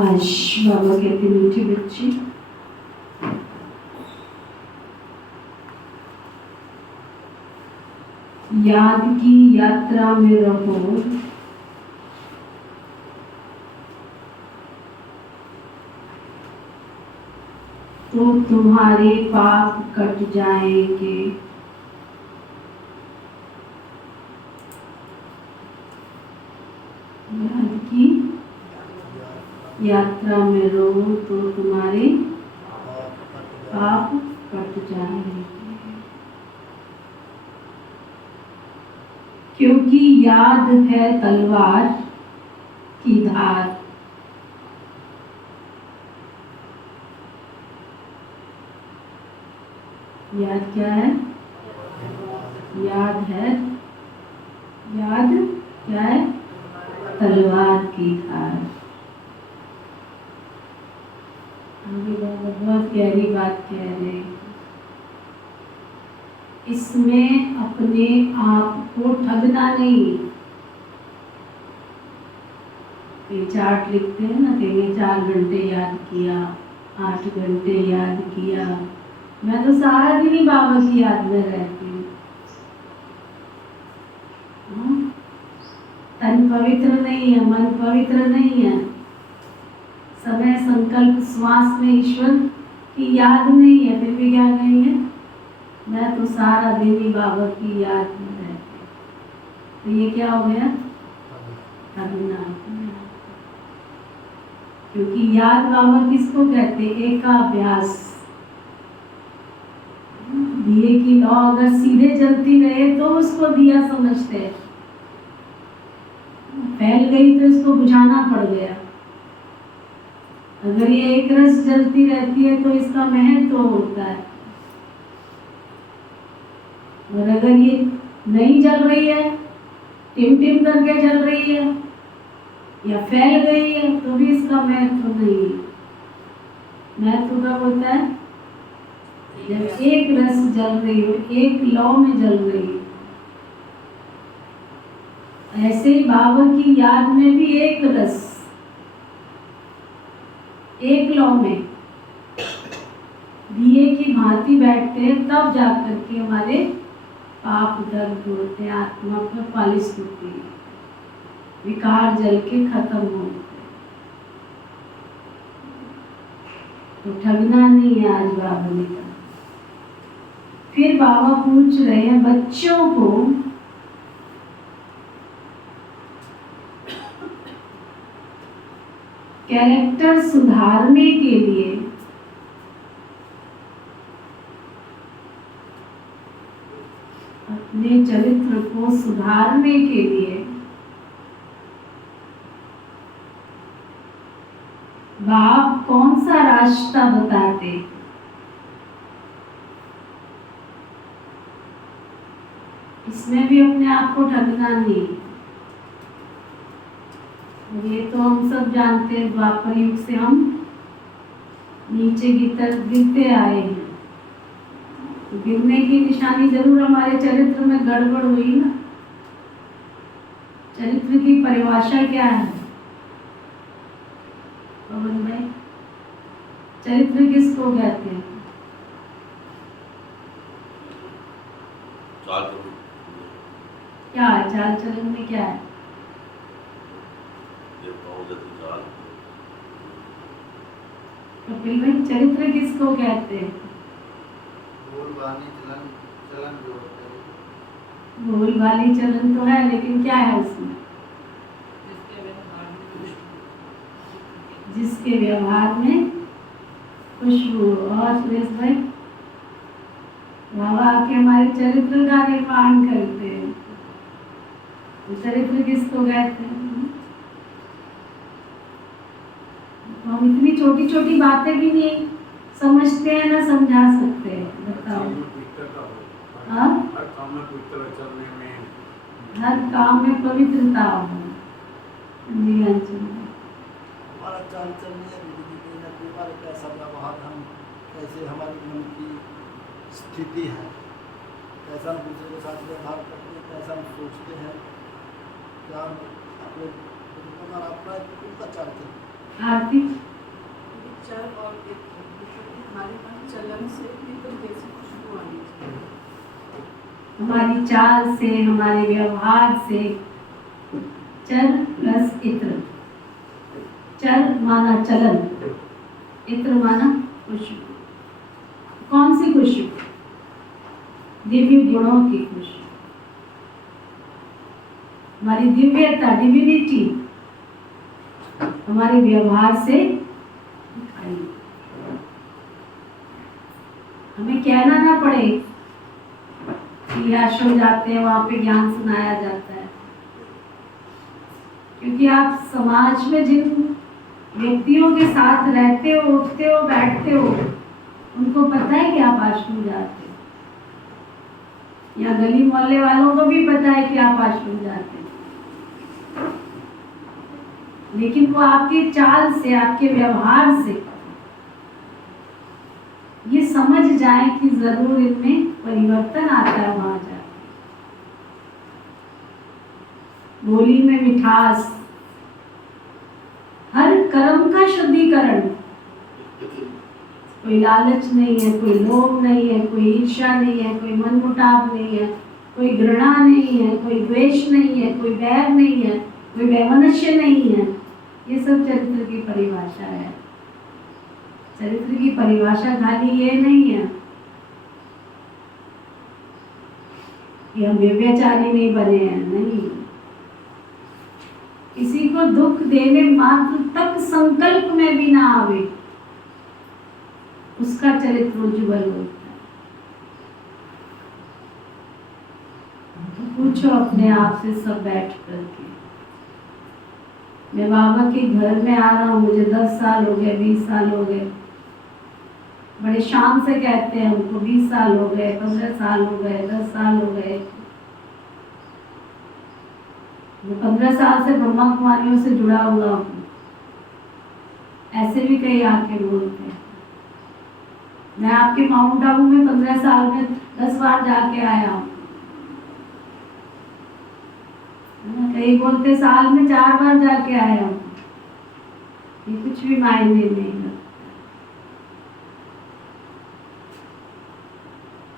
आज बाबा कहते मीठे बच्चे, याद की यात्रा में रहो तो तुम्हारे पाप कट जाएंगे। याद की यात्रा में रहो तो तुम्हारे पाप कट जाएंगे, क्योंकि याद है तलवार की धार। याद क्या है? याद है, याद क्या है? तलवार की धार। बहुत गहरी बात कह रहे हैं। इसमें अपने आप को ठगना नहीं। ये चार्ट लिखते हैं ना, कहेंगे 4 घंटे याद किया, 8 घंटे याद किया। मैं तो सारा दिन ही बाबा की याद में रहती हूँ। तन पवित्र नहीं है, मन पवित्र नहीं है, समय संकल्प श्वास में ईश्वर की याद नहीं है, फिर भी क्या कहेंगे? मैं तो सारा दिन ही बाबा की याद में रहती। तो ये क्या हो गया? ठगना। क्योंकि याद बाबा किसको कहते? एकाभ्यास। दिए की लौ अगर सीधे जलती रहे तो उसको दिया समझते हैं, फैल गई तो इसको बुझाना पड़ गया। अगर ये एक रस जलती रहती है तो इसका महत्व होता है, और अगर ये नहीं जल रही है, टिम टिम करके जल रही है या फैल गई है, तो भी इसका महत्व नहीं है। महत्व कब होता है? जब एक रस जल रही हो, एक लौ में जल रही हो। ऐसे ही बाबा की याद में भी एक रस, एक लौ में दिए की भांति बैठते हैं, तब जाकर के हमारे पाप दर्द होते हैं, आत्मा पर पालिश होती है, विकार जल के खत्म होते हैं। तो ठगना नहीं है आज बाबा ने कहा। फिर बाबा पूछ रहे हैं बच्चों को कैरेक्टर सुधारने के लिए अपने चरित्र को सुधारने के लिए बाप कौन सा रास्ता बताते? इसमें भी अपने आप को ठगना नहीं। ये तो हम सब जानते हैं, द्वापर युग से हम नीचे की तरफ गिरते आए हैं। तो गिरने की निशानी जरूर हमारे चरित्र में गड़बड़ हुई ना। चरित्र की परिभाषा क्या है पवन भाई? चरित्र किसको कहते हैं? क्या है चाल चलन में? क्या है? कपिल भाई, चरित्र किसको कहते हैं? बोल वाली चलन तो है, लेकिन क्या है उसमें? जिसके व्यवहार में खुशबू। और सुरेश भाई, बाबा आके हमारे चरित्र का निर्माण करते हैं। चरित्र किसको कहते हैं? हम इतनी छोटी छोटी बातें भी नहीं समझते हैं ना समझा सकते हैं। बताओ। हर काम में पवित्रता हो। हमारा चाल चलने कैसा व्यवहार, हम कैसे, हमारे मन की स्थिति है, कैसा हम दूसरे के साथ व्यवहार करते हैं, कैसा हम सोचते हैं, क्या अपने अपना उनका चाल चलते आरती विचार और हमारे मन चलन से इत्र जैसी खुशबू आनी चाहिए। हमारी चाल से, हमारे व्यवहार से, चल प्लस इत्र। चल माना चलन, इत्र माना खुशबू। कौन सी खुशबू? दिव्य गुणों की खुशबू। हमारी दिव्यता, डिविनिटी हमारे व्यवहार से आई। हमें कहना ना पड़े कि आश्रम जाते हैं, वहां पे ज्ञान सुनाया जाता है। क्योंकि आप समाज में जिन व्यक्तियों के साथ रहते हो, उठते हो, बैठते हो, उनको पता है कि आप आश्रम जाते हो, या गली मोहल्ले वालों को भी पता है कि आप आश्रम जाते हो। लेकिन वो आपकी चाल से, आपके व्यवहार से ये समझ जाए कि जरूर इनमें परिवर्तन आता है। वहां जाकर बोली में मिठास, हर कर्म का शुद्धिकरण। कोई लालच नहीं है, कोई लोभ नहीं है, कोई ईर्ष्या नहीं है, कोई मनमुटाव नहीं है, कोई घृणा नहीं है, कोई द्वेष नहीं है, कोई बैर नहीं है, कोई वैमनस्य नहीं है। ये सब चरित्र की परिभाषा है। चरित्र की परिभाषा खाली ये नहीं है कि हम व्यभिचारी नहीं बने हैं, नहीं। किसी को दुख देने मात्र तक संकल्प में भी ना आवे, उसका चरित्र उज्ज्वल होता है। तो पूछो अपने आप से सब बैठ करके, मैं बाबा के घर में आ रहा हूँ, मुझे 10 साल हो गए, 20 साल हो गए, बड़े शान से कहते हैं उनको 20 साल हो गए, 15 साल हो गए, 10 साल हो गए। मैं 15 साल से ब्रह्मा कुमारियों से जुड़ा हुआ हूँ, ऐसे भी कई आके बोलते हैं। मैं आपके माउंट आबू में 15 साल में 10 बार जाके आया हूँ, कई बोलते साल में 4 बार जाके आया हूँ। ये कुछ भी मायने नहीं रखता।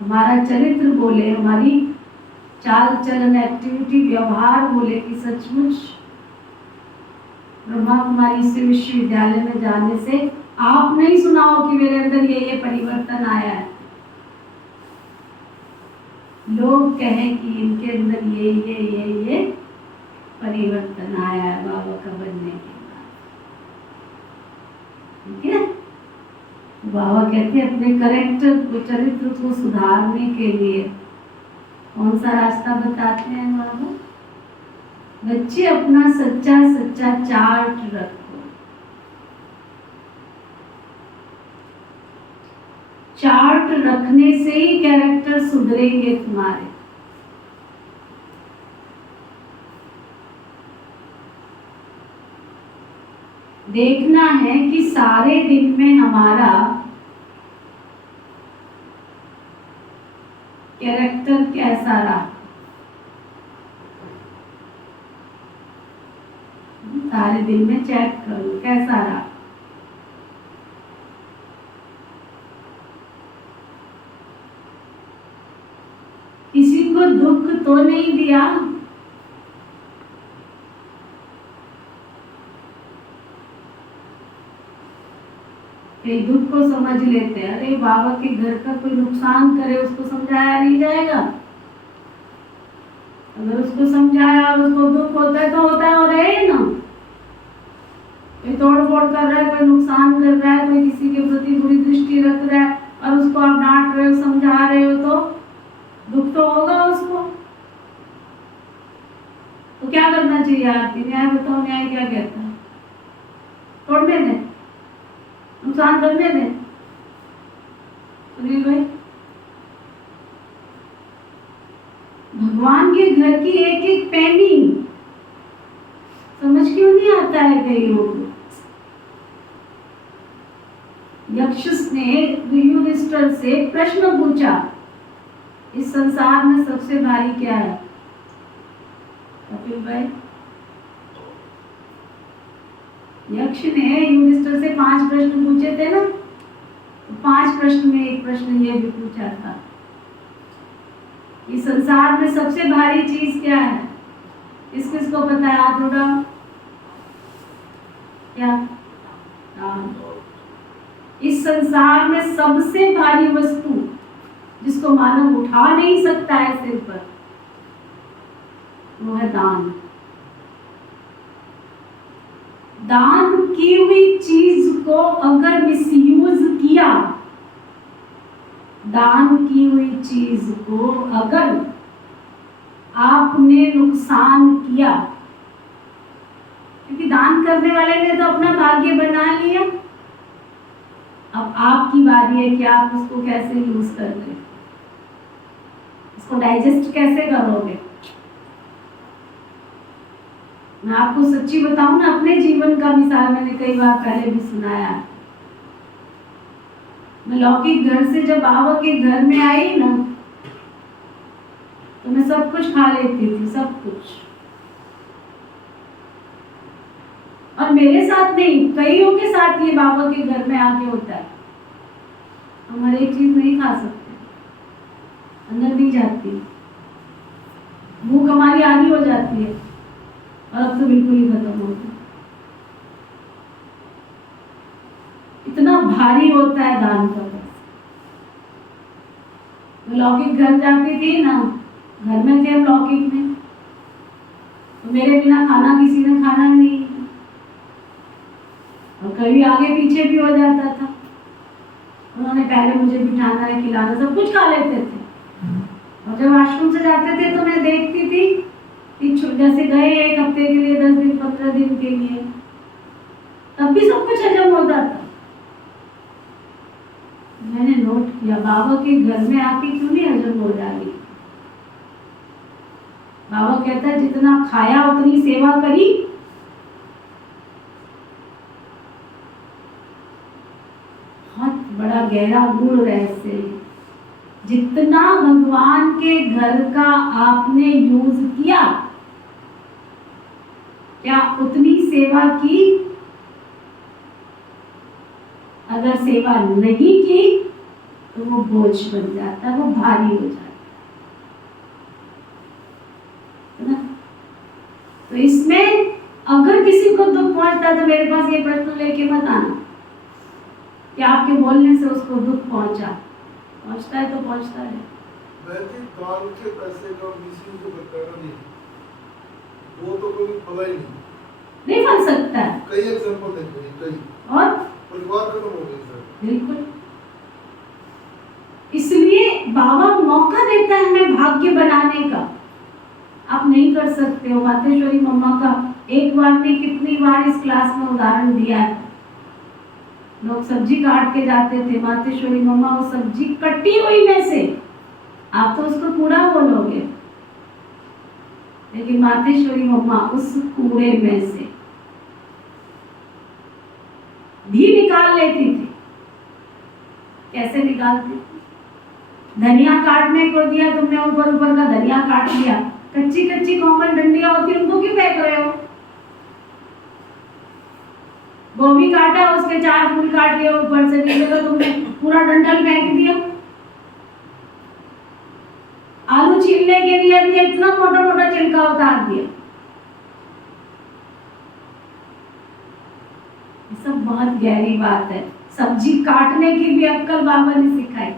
हमारा चरित्र बोले, हमारी चाल चलन, एक्टिविटी, व्यवहार बोले कि सचमुच ब्रह्मा कुमारी से विश्वविद्यालय में जाने से आप नहीं सुनाओ कि मेरे अंदर ये परिवर्तन आया है, लोग कहें कि इनके अंदर ये परिवर्तन आया है बाबा का बनने के बाद। ठीक है, बाबा कहते हैं अपने करेक्टर को, चरित्र को सुधारने के लिए कौन सा रास्ता बताते हैं बाबा? बच्चे अपना सच्चा सच्चा चार्ट रखो। चार्ट रखने से ही कैरेक्टर सुधरेंगे तुम्हारे। देखना है कि सारे दिन में हमारा कैरेक्टर कैसा रहा। सारे दिन में चेक करो कैसा रहा। किसी को दुख तो नहीं दिया, कई दुख को समझ लेते हैं, अरे बाबा के घर का कोई नुकसान करे उसको समझाया नहीं जाएगा। अगर उसको समझाया और उसको दुख होता है तो होता है और है ना। कोई तोड़ फोड़ कर रहा है, कोई नुकसान कर रहा है, कोई किसी के प्रति बुरी दृष्टि रख रहा है और उसको आप डांट रहे हो, समझा रहे हो, तो दुख तो होगा उसको। तो क्या करना चाहिए आरती? न्याय बताओ, न्याय क्या कहता है? तोड़ने दे, नुकसान करने दे। सुनील भाई, भगवान के घर की एक एक पैनी समझ क्यों नहीं आता है कई लोगों को? यक्ष ने युधिष्ठिर से प्रश्न पूछा, इस संसार में सबसे भारी क्या है? कपिल भाई, यक्ष ने युधिष्ठिर से 5 प्रश्न पूछे थे ना, तो 5 प्रश्न में एक प्रश्न ये भी पूछा था, इस संसार में सबसे भारी चीज क्या है? किस किस को पता है? हाथ उठाओ। क्या? इस संसार में सबसे भारी वस्तु जिसको मानव उठा नहीं सकता है सिर पर, वो है दान। दान की हुई चीज को अगर मिसयूज किया, दान की हुई चीज को अगर आपने नुकसान किया, क्योंकि दान करने वाले ने तो अपना भाग्य बना लिया, अब आपकी बारी है कि आप उसको कैसे यूज करते, उसको डाइजेस्ट कैसे करोगे। मैं आपको सच्ची बताऊं ना, अपने जीवन का मिसाल मैंने कई बार पहले भी सुनाया। मैं लौकिक घर से जब बाबा के घर में आई ना, तो मैं सब कुछ खा लेती थी, सब कुछ। और मेरे साथ नहीं, कईयों के साथ ये बाबा के घर में आके होता है। हम हर एक चीज नहीं खा सकते, अंदर नहीं जाती, भूख हमारी आधी हो जाती है, और अब तो बिल्कुल ही खत्म हो गई। इतना भारी होता है दान का। मैं लौकिक घर जाती थी ना, घर में थे हम लौकिक में, तो मेरे बिना खाना किसी ने खाना नहीं, और कभी आगे पीछे भी हो जाता था। उन्होंने पहले मुझे बिठाना है, खिलाना, सब कुछ खा लेते थे। और जब आश्रम से जाते थे तो मैं देखती थी कि जैसे गए 1 हफ्ते के लिए, 10 दिन, 15 दिन के लिए, तब भी सब कुछ हजम होता था। मैंने नोट किया बाबा के घर में आके क्यों नहीं हजम हो रही। बाबा कहता है जितना खाया उतनी सेवा करी। बहुत बड़ा गहरा गुण रहस्य है। जितना भगवान के घर का आपने यूज किया, क्या उतनी सेवा की? अगर सेवा नहीं की तो वो बोझ बन जाता है, वो भारी हो जाता है ना। तो इसमें अगर किसी को दुख पहुंचता है तो मेरे पास ये प्रश्न लेके मत आना कि आपके बोलने से उसको दुख पहुंचा है तो पहुंचता है। दान के पैसे का मिसयूज जो करता है ना, वो तो कोई फला ही नहीं फल सकता है। कई एग्जांपल देखो, कई और परिवार खत्म हो गए सर। बिल्कुल, इसलिए बाबा मौका देता है हमें भाग्य बनाने का। आप नहीं कर सकते हो। मातेश्वरी मम्मा का एक बार नहीं कितनी बार इस क्लास में उदाहरण दिया है। लोग सब्जी काट के जाते थे, मातेश्वरी मम्मा वो सब्जी कटी हुई में से, आप तो उसको कूड़ा बोलोगे, लेकिन मातेश्वरी मम्मा उस कूड़े में से भी निकाल लेती थी। कैसे निकालती थी? धनिया काटने को दिया तुमने, ऊपर ऊपर का धनिया काट लिया, कच्ची कच्ची कोमल डंडियां होती उनको क्यों फेंक रहे हो? गोभी काटा, उसके 4 फूल काट लिए ऊपर से, नीचे तो तुमने पूरा डंडल फेंक दिया। आलू छीलने के लिए दिया, इतना मोटा मोटा छिलका उतार दिया। ये सब बहुत गहरी बात है। सब्जी काटने की भी अक्कल बाबा ने सिखाई।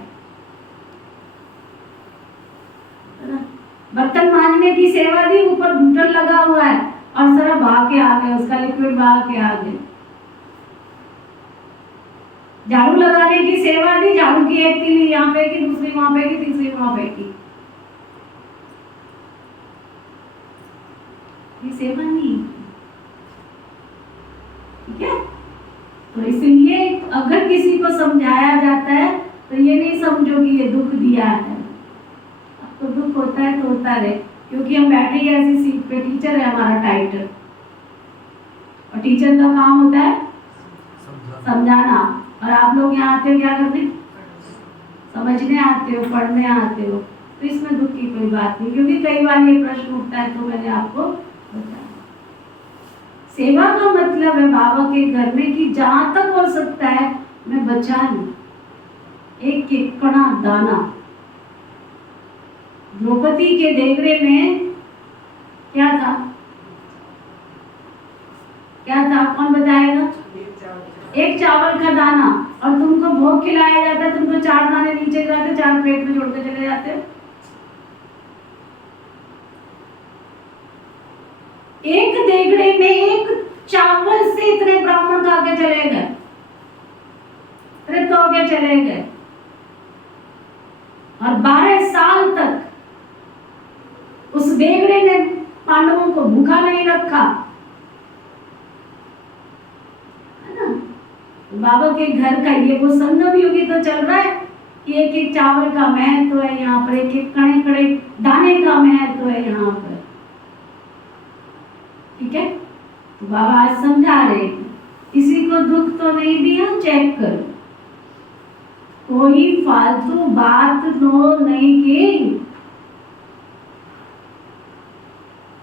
बर्तन मांजने की सेवा दी, ऊपर घूंटन लगा हुआ है और सारा बहा के आ गए, उसका लिक्विड बहा के आ गए। झाड़ू लगाने की सेवा दी, झाड़ू की एक तीली यहाँ पे की, दूसरी वहां पे की, तीसरी वहां पे की। ये सेवा नहीं, ठीक है? तो इसलिए अगर किसी को समझाया जाता है तो ये नहीं समझो कि ये दुख दिया है। अब तो दुख होता है तो होता रहे, क्योंकि हम बैठे ही ऐसी सीट पे, टीचर है हमारा टाइटल, और टीचर का काम होता है समझाना, और आप लोग यहाँ आते हो क्या करने? समझने आते हो, पढ़ने आते हो। तो इसमें दुख की कोई बात नहीं, क्योंकि कई बार ये प्रश्न उठता है तो मैंने आपको बताया। सेवा का मतलब है बाबा के घर में कि जहां तक हो सकता है मैं बचा लूं एक एक कणा दाना। द्रौपदी के देगरे में क्या था? क्या था? कौन बताएगा? एक चावल का दाना, और तुमको भोग खिलाया जाता है, तुमको 4 दाने नीचे गिराते, 4 पेट में जोड़ते चले जाते हो। एक देगड़े में एक चावल से इतने ब्राह्मण खा के चले गए, तृप्त हो के चले गए, और 12 साल तक उस देगड़े ने पांडवों को भूखा नहीं रखा, है ना? बाबा के घर का ये वो संगम युग तो चल रहा है कि एक एक चावल का महत्व है यहाँ पर, एक एक कणे कणे दाने का महत्व है यहाँ पर, ठीक है? तो बाबा आज समझा रहे, किसी को दुख तो नहीं दिया, चेक करो, कोई फालतू बात तो नहीं की,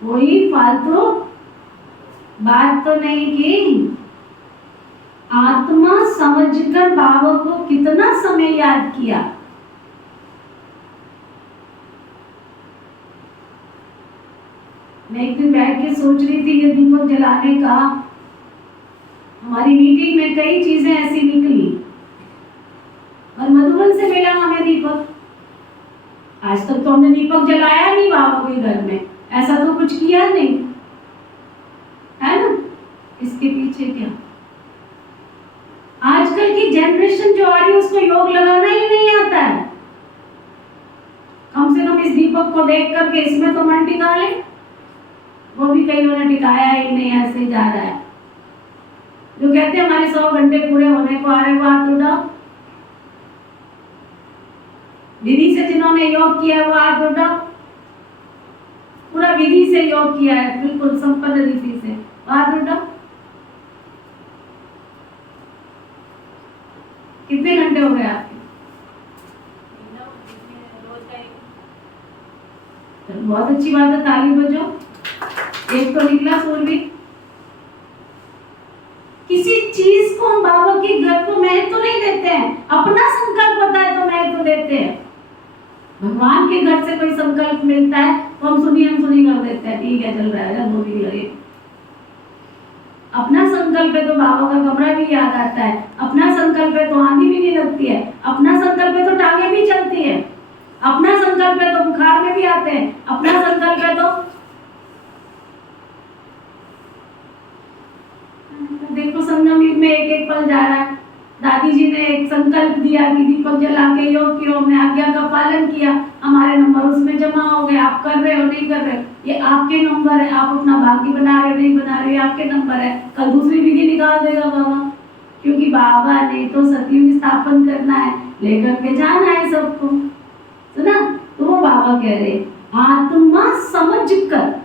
कोई फालतू बात तो नहीं की। आत्मा समझकर बाबा को कितना समय याद किया। मैं एक दिन बैठ के सोच रही थी ये दीपक जलाने का, हमारी मीटिंग में कई चीजें ऐसी निकली, और मधुबन से मिला हमें दीपक, आज तक तो हमने दीपक जलाया नहीं बाबा के घर में, ऐसा तो कुछ किया नहीं है ना। इसके पीछे क्या, आजकल की जनरेशन जो आ रही है उसको योग लगाना ही नहीं आता है। कम से कम इस दीपक को देख करके इसमें तो मन टिका ले, वो भी कईयों ने टिकाया ही नहीं, ऐसे ही जा रहा है। जो कहते हैं हमारे 100 घंटे पूरे होने को आ रहे, वो हाथ उठाओ। विधि से जिन्होंने योग किया है वो हाथ उठाओ। पूरा विधि से योग किया है, बिल्कुल संपन्न रीति से, हाथ उठाओ। कितने घंटे हो गए आपके? बहुत अच्छी बात है, ताली बजाओ। एक तो निकला सूर्य। किसी चीज को हम बाबा के घर को महत्व तो नहीं देते हैं, अपना संकल्प होता है तो महत्व तो देते हैं। भगवान के घर से कोई संकल्प मिलता है तो हम सुनी कर देते हैं, ठीक है चल रहा है, मोदी लगे। अपना संकल्प है तो बाबा का कमरा भी याद आता है, अपना संकल्प है तो आंधी भी नहीं लगती है, अपना संकल्प है तो टांगे भी चलती है, अपना संकल्प है तो बुखार में भी आते हैं, अपना संकल्प है तो देखो संगम युग में एक एक पल जा रहा है। दादी जी ने एक संकल्प दिया कि दीपक जला के योग किया, हमने आज्ञा का पालन किया, हमारे नंबर उसमें जमा हो गए। आप कर रहे हो नहीं कर रहे हो, ये आपके नंबर है, आप अपना भाग्य बना रहे हो नहीं बना रहे हो, आपके नंबर है। कल दूसरी विधि निकाल देगा बाबा, क्योंकि बाबा ने तो सतयुग स्थापन करना है, लेकर के जाना है सबको, सुना। तो वो बाबा कह रहे आत्मा समझ कर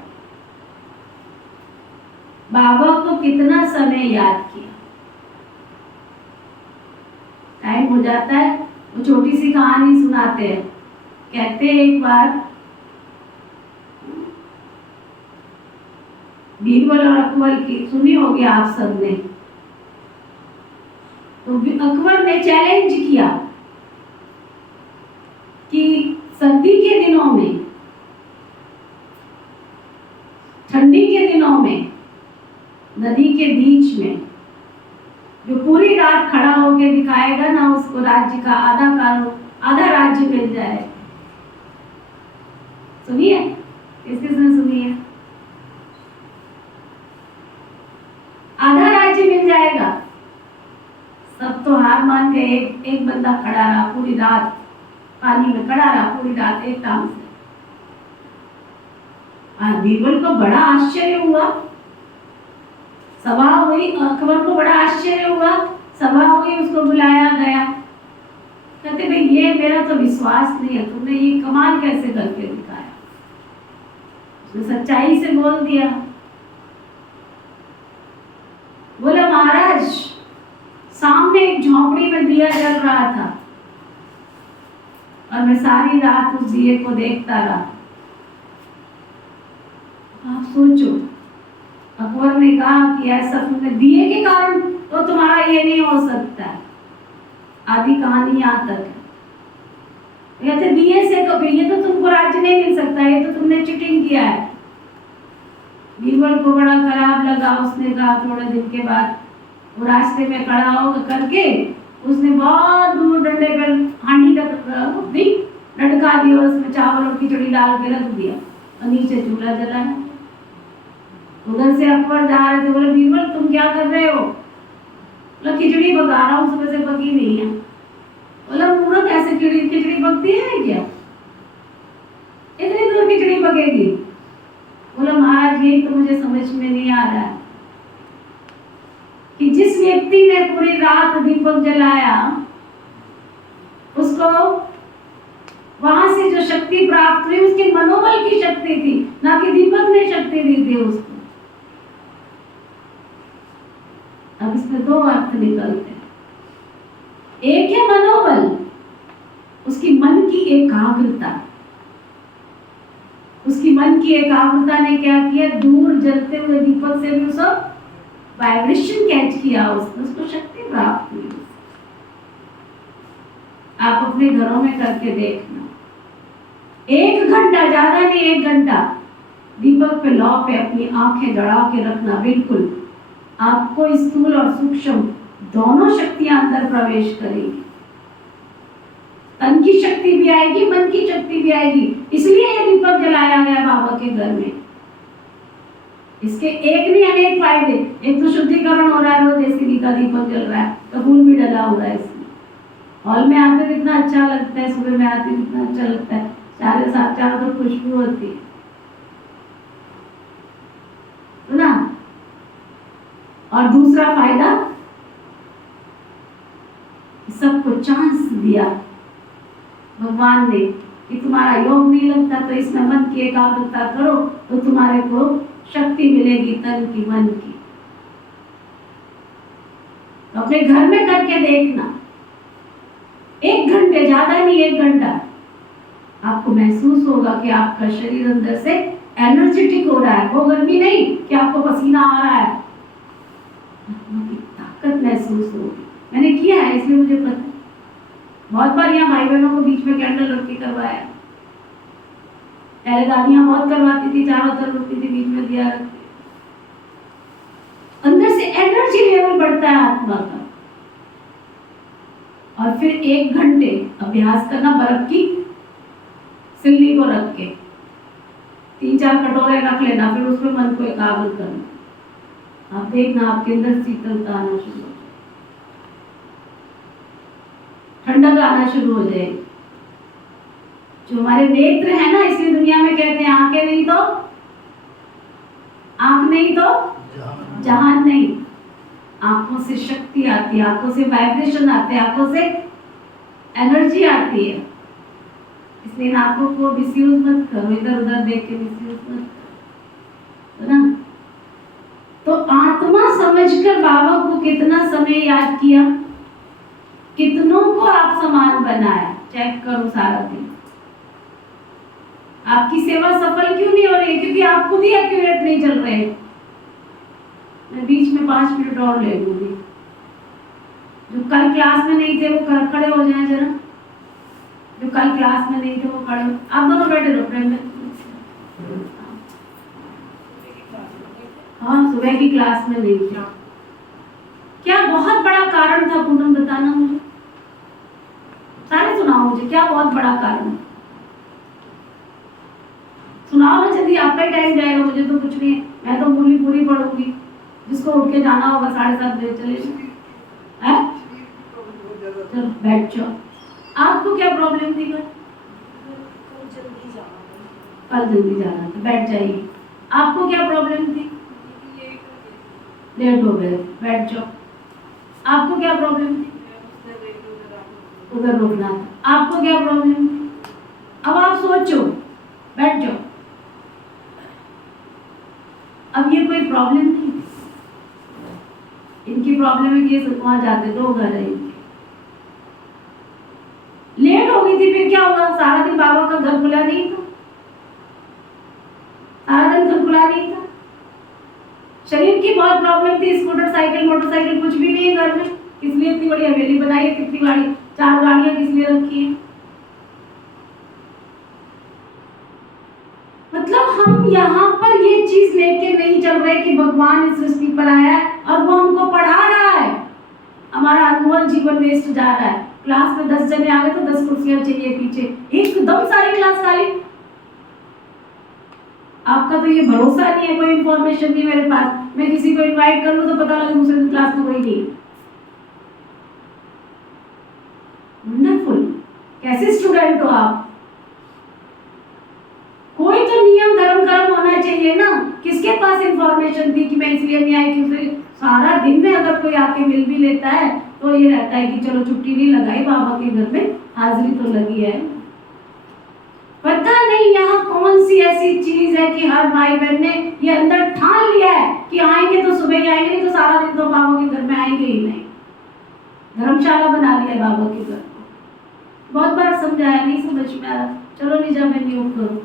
बाबा को कितना समय याद किया। टाइम हो जाता है, वो छोटी सी कहानी सुनाते हैं। कहते हैं एक बार बीरबल और अकबर की सुनी होगी आप सबने। तो अकबर ने चैलेंज किया कि सर्दी के दिनों में, ठंडी के दिनों में नदी के बीच में जो पूरी रात खड़ा होके दिखाएगा ना, उसको राज्य का आधा राज्य मिल जाए। सुनिए, किसने सुनी है? आधा राज्य मिल जाएगा। सब तो हार मान गए। एक बंदा खड़ा रहा पूरी रात, पानी में खड़ा रहा पूरी रात एक टांग से। बीरबल को बड़ा आश्चर्य हुआ, सभा हुई, अकबर को बड़ा आश्चर्य हुआ, सभा हुई, उसको बुलाया गया। कहते भाई ये मेरा तो विश्वास नहीं है, तुमने ये कमाल कैसे करके दिखाया। उसने सच्चाई से बोल दिया। बोला महाराज, सामने एक झोंपड़ी में दिया जल रहा था और मैं सारी रात उस दिए को देखता रहा। आप सोचो, अकबर ने कहा कि ऐसा तुमने दिए के कारण तो तुम्हारा ये नहीं हो सकता। आधी कहानी यहाँ तक है। कहते दिए से तो ये तो तुमको राज्य नहीं मिल सकता, ये तो तुमने चीटिंग किया है। बीरबल को बड़ा खराब लगा। उसने कहा थोड़े दिन के बाद वो रास्ते में खड़ा हो करके उसने बहुत दूर डंडे पर हांडी लटका दिया, उसमें चावल और खिचड़ी डाल के रख दिया और नीचे चूल्हा जलाया। उधर से अकबर जा रहे थे। बोले बीरबल तुम क्या कर रहे हो? बोला खिचड़ी पका रहा हूँ, सुबह से पकी नहीं है। बोला मूर्ख, ऐसे खिचड़ी पकती है क्या? इतनी दूर खिचड़ी पकेगी? बोला महाराज यही तो मुझे समझ में नहीं आ रहा है कि जिस व्यक्ति ने पूरी रात दीपक जलाया उसको वहां से जो शक्ति प्राप्त हुई उसके मनोबल की शक्ति थी, ना कि दीपक ने शक्ति दी थी उसको। अब इसमें दो अर्थ निकलते हैं। एक है मनोबल, उसकी मन की एकाग्रता। उसकी मन की एकाग्रता ने क्या किया? दूर जलते हुए दीपक से भी उसको वाइब्रेशन कैच किया, उसको शक्ति प्राप्त हुई। आप अपने घरों में करके देखना। 1 घंटा, ज्यादा नहीं, 1 घंटा दीपक पे लौ पे अपनी आंखें गड़ा के रखना। बिल्कुल आपको स्थूल और सूक्ष्म दोनों शक्तियां अंदर प्रवेश करेगी। तन की शक्ति भी आएगी, मन की शक्ति भी आएगी। इसलिए ये दीपक जलाया गया बाबा के घर में। इसके एक नहीं अनेक फायदे। एक तो शुद्धिकरण हो रहा है, रोज देसी घी का दीपक जल रहा है, कपूर भी डला हो रहा है इसमें। हॉल में आते कितना अच्छा लगता है, सुबह में आते कितना अच्छा लगता है, चारों तरफ खुशबू होती है ना। और दूसरा फायदा, सबको चांस दिया भगवान ने कि तुम्हारा योग नहीं लगता तो इसमें मन की एकाग्रता करो तो तुम्हारे को शक्ति मिलेगी, तन की मन की। तो अपने घर में करके देखना, 1 घंटे, ज्यादा नहीं 1 घंटा, आपको महसूस होगा कि आपका शरीर अंदर से एनर्जेटिक हो रहा है। वो गर्मी नहीं कि आपको पसीना आ रहा है, आपकी ताकत महसूस होगी। मैंने किया है इसलिए मुझे पता है। बहुत बार यहाँ भाई बहनों को बीच में कैंडल रख के करवाया। पहले दादियां बहुत करवाती थी, चारों तरफ रुकती थी, बीच में दिया रखती। अंदर से एनर्जी लेवल बढ़ता है आत्मा का। और फिर 1 घंटे अभ्यास करना, बर्फ की सिल्ली को रख के 3-4 कटोरे रख लेना, फिर उसमें मन को एकाग्र करना। आप देखना आपके अंदर शीतलता आना शुरू हो जाए, ठंडक आना शुरू हो जाए। जो हमारे नेत्र है ना, इसलिए दुनिया में कहते हैं आंखें नहीं तो आंख नहीं तो जहान नहीं। आंखों से शक्ति आती है, आंखों से वाइब्रेशन आते हैं, आंखों से एनर्जी आती है। इसलिए इन आंखों को मिसयूज मत करो, इधर उधर देख के मिसयूज मत करो, है ना। तो आत्मा समझकर बाबा को कितना समय याद किया, कितनों को आप समान बनाया। चेक करो सारा दिन आपकी सेवा सफल क्यों नहीं हो रही है, क्योंकि आप खुद ही एक्यूरेट नहीं चल रहे। मैं बीच में 5 मिनट और ले लूंगी। जो कल क्लास में नहीं थे वो खड़े हो जाएं जरा। जो कल क्लास में नहीं थे वो खड़े हो। आप दोनों बैठे रहो फ्रेंड में। हाँ, सुबह की क्लास में नहीं थे। क्या बहुत बड़ा कारण था पूनम, बताना मुझे। सारे सुनाओ मुझे, क्या बहुत बड़ा कारण है? सुनाओ ना जल्दी, आपका ही टाइम जाएगा, मुझे तो कुछ नहीं है। मैं तो पूरी पढ़ूंगी। जिसको उठ के जाना होगा 7:30 बजे चले जाए। चलो बैठ जाओ। आपको क्या प्रॉब्लम थी? कल जल्दी जाना था, बैठ जाइए। आपको क्या प्रॉब्लम थी? लेट हो गए, बैठ जाओ। आपको क्या प्रॉब्लम थी? उधर रुकना था। आपको क्या प्रॉब्लम थी? अब आप सोचो, बैठ जाओ। अब ये कोई प्रॉब्लम नहीं, इनकी प्रॉब्लम है कि ये वहां जाते, 2 घर है इनके। लेट हो गई थी, फिर क्या हुआ? सारा दिन बाबा का घर खुला नहीं था, सारा दिन घर खुला नहीं था। शरीर की बहुत प्रॉब्लम थी, स्कूटर साइकिल मोटरसाइकिल कुछ भी नहीं है घर में। किस लिए इतनी बड़ी हवेली बनाई है? कितनी गाड़ी, 4 गाड़ियां किस लिए रखी है? मतलब हम यहाँ पर ये चीज लेके नहीं चल रहे कि भगवान इस सृष्टि पर आया है और वो हमको पढ़ा रहा है। हमारा अनमोल जीवन वेस्ट जा रहा है। क्लास में 10 जने आ गए तो 10 कुर्सियां चाहिए पीछे, एकदम सारी क्लास खाली। आपका तो ये भरोसा नहीं है, कोई इंफॉर्मेशन नहीं मेरे पास। मैं किसी को इनवाइट कर लूं तो पता लगे दूसरे दिन क्लास में कोई नहीं। वंडरफुल, कैसे स्टूडेंट हो आप? कोई तो नियम धर्म कर्म होना चाहिए ना। किसके पास इंफॉर्मेशन थी कि मैं इसलिए नहीं आई? क्योंकि सारा दिन में अगर कोई आके मिल भी लेता है तो ये रहता है कि चलो छुट्टी नहीं लगाई, बाबा के घर में हाजिरी तो लगी है। पता नहीं यहाँ कौन सी ऐसी चीज है कि हर भाई बहन ने ये अंदर ठान लिया है कि आएंगे तो सुबह ही आएंगे, नहीं तो सारा दिन तो बाबा के घर में आएंगे ही नहीं। धर्मशाला बना लिया बाबा के घर को। बहुत बार समझाया, नहीं समझ में आया, चलो निजा में नियोग करो।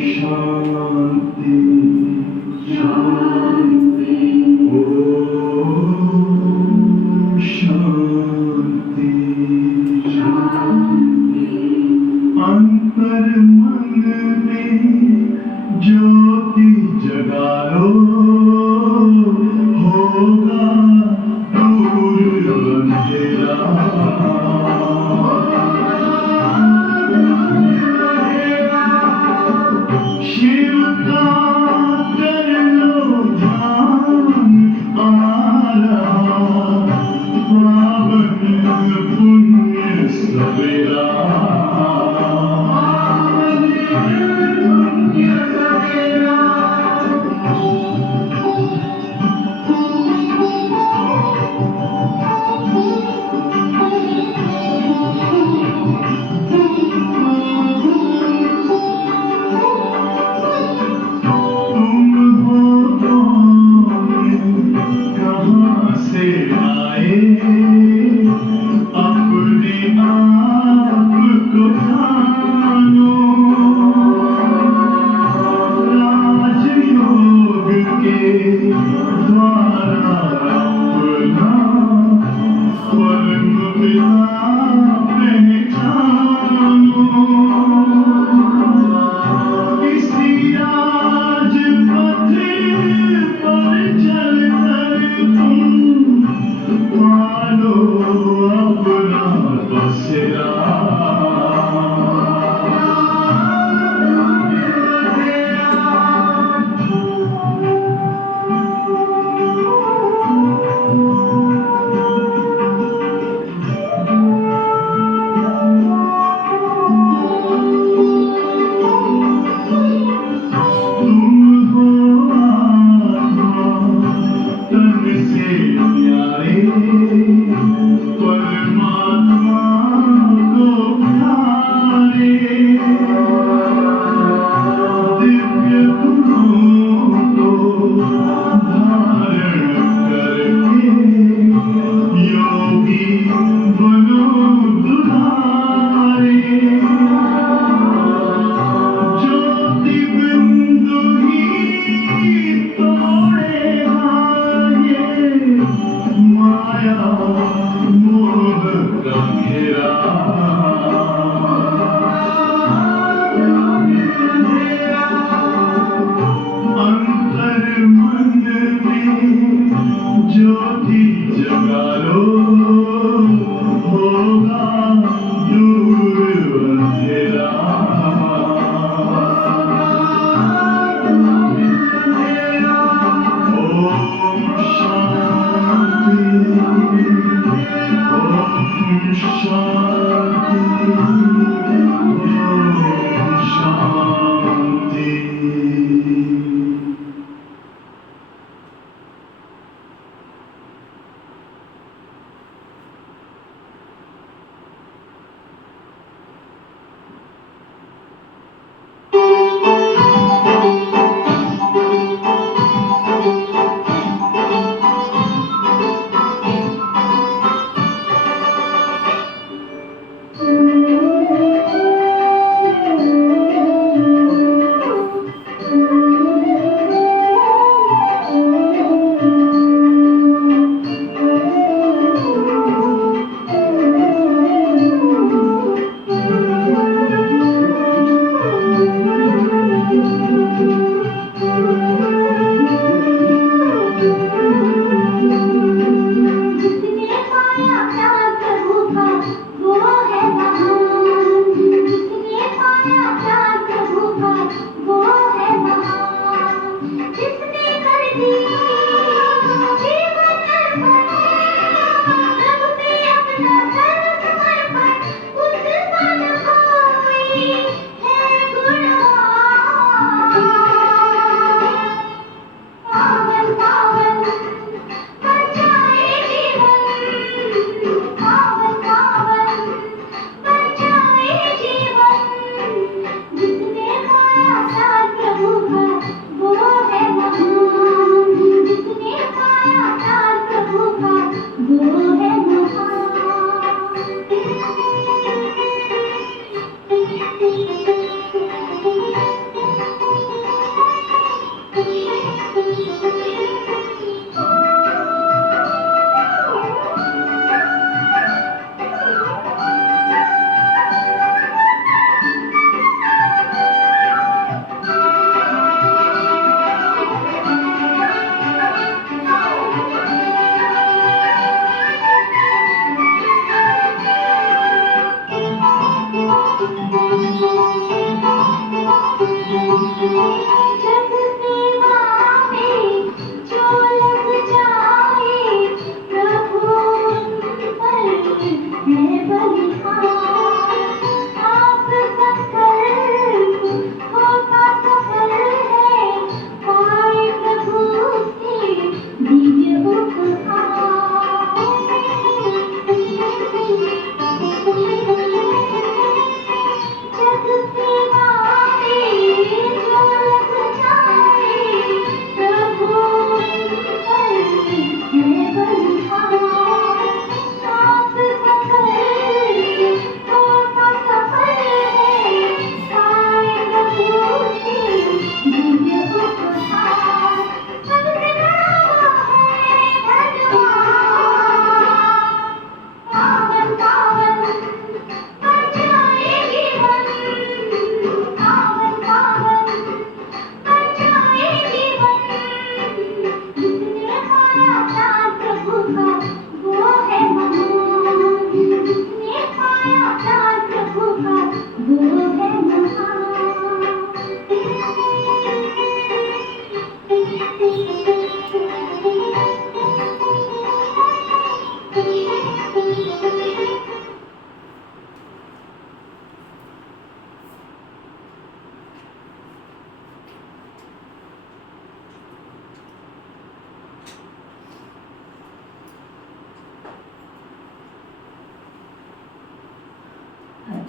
शांति शांति ओम शांति। में ज्योति जगा लो, होगा दूर अंधेरा। शिव का कर लो ध्यान, आ रहा पावन पुण्य सवेरा।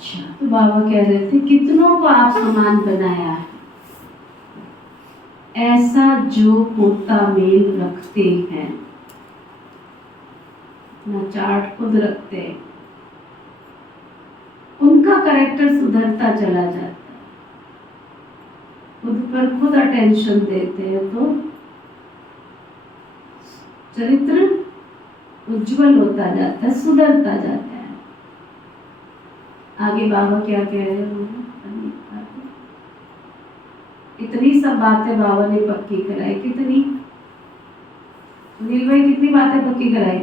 अच्छा, तो बाबा कह रहे थे कितनों को आप समान बनाया है, ऐसा जो पोता मेल रखते हैं, अपना चार्ट खुद रखते हैं, उनका कैरेक्टर सुधरता चला जाता है। खुद पर खुद अटेंशन देते हैं तो चरित्र उज्जवल होता जाता है, सुधरता जाता है। आगे बाबा क्या कह रहे हैं? इतनी सब बातें बाबा ने पक्की कराई। कितनी? सुनील भाई कितनी बातें पक्की कराई?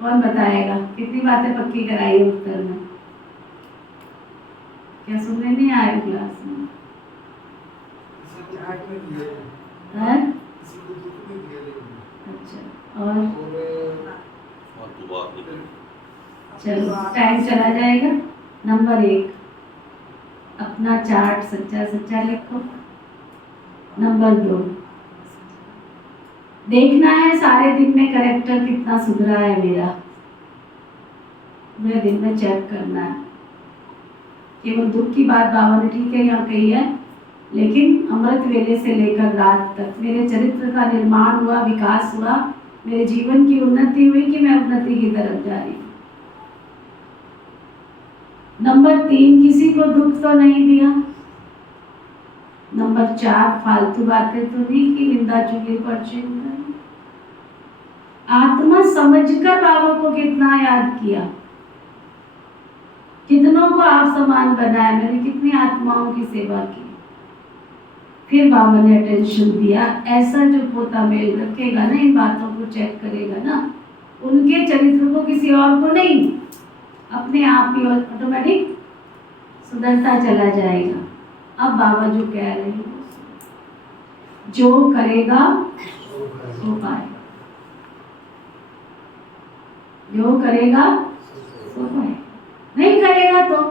कौन बताएगा कितनी बातें पक्की कराई है उत्तर में? क्या सुनने नहीं आए क्लास में? है? अच्छा, और चलो टाइम चला जाएगा। नंबर 1, अपना चार्ट सच्चा सच्चा लिखो। नंबर 2, देखना है सारे दिन में कैरेक्टर कितना सुधरा है मेरा, पूरे दिन में चेक करना है। केवल दुख की बात बाबा ने ठीक है यहाँ कही है, लेकिन अमृत वेले से लेकर रात तक मेरे चरित्र का निर्माण हुआ, विकास हुआ, मेरे जीवन की उन्नति हुई कि मैं उन्नति की तरफ जा रही हूँ। नंबर 3, किसी को दुख तो नहीं दिया। नंबर 4, फालतू बातें तो नहीं की, निंदा चुगली परचेन। आत्मा समझकर बाबा को कितना याद किया, कितनों को आप समान बनाया, मैंने कितनी आत्माओं की सेवा की। फिर बाबा ने अटेंशन दिया, ऐसा जो पोता मेल रखेगा ना, इन बातों को चेक करेगा ना, उनके चरित्र को किसी और को नहीं, अपने आप ही ऑटोमेटिक सुधरता चला जाएगा। अब बाबा जो कह रहे हैं, जो करेगा सो पाएगा, जो करेगा सो पाएगा, नहीं करेगा तो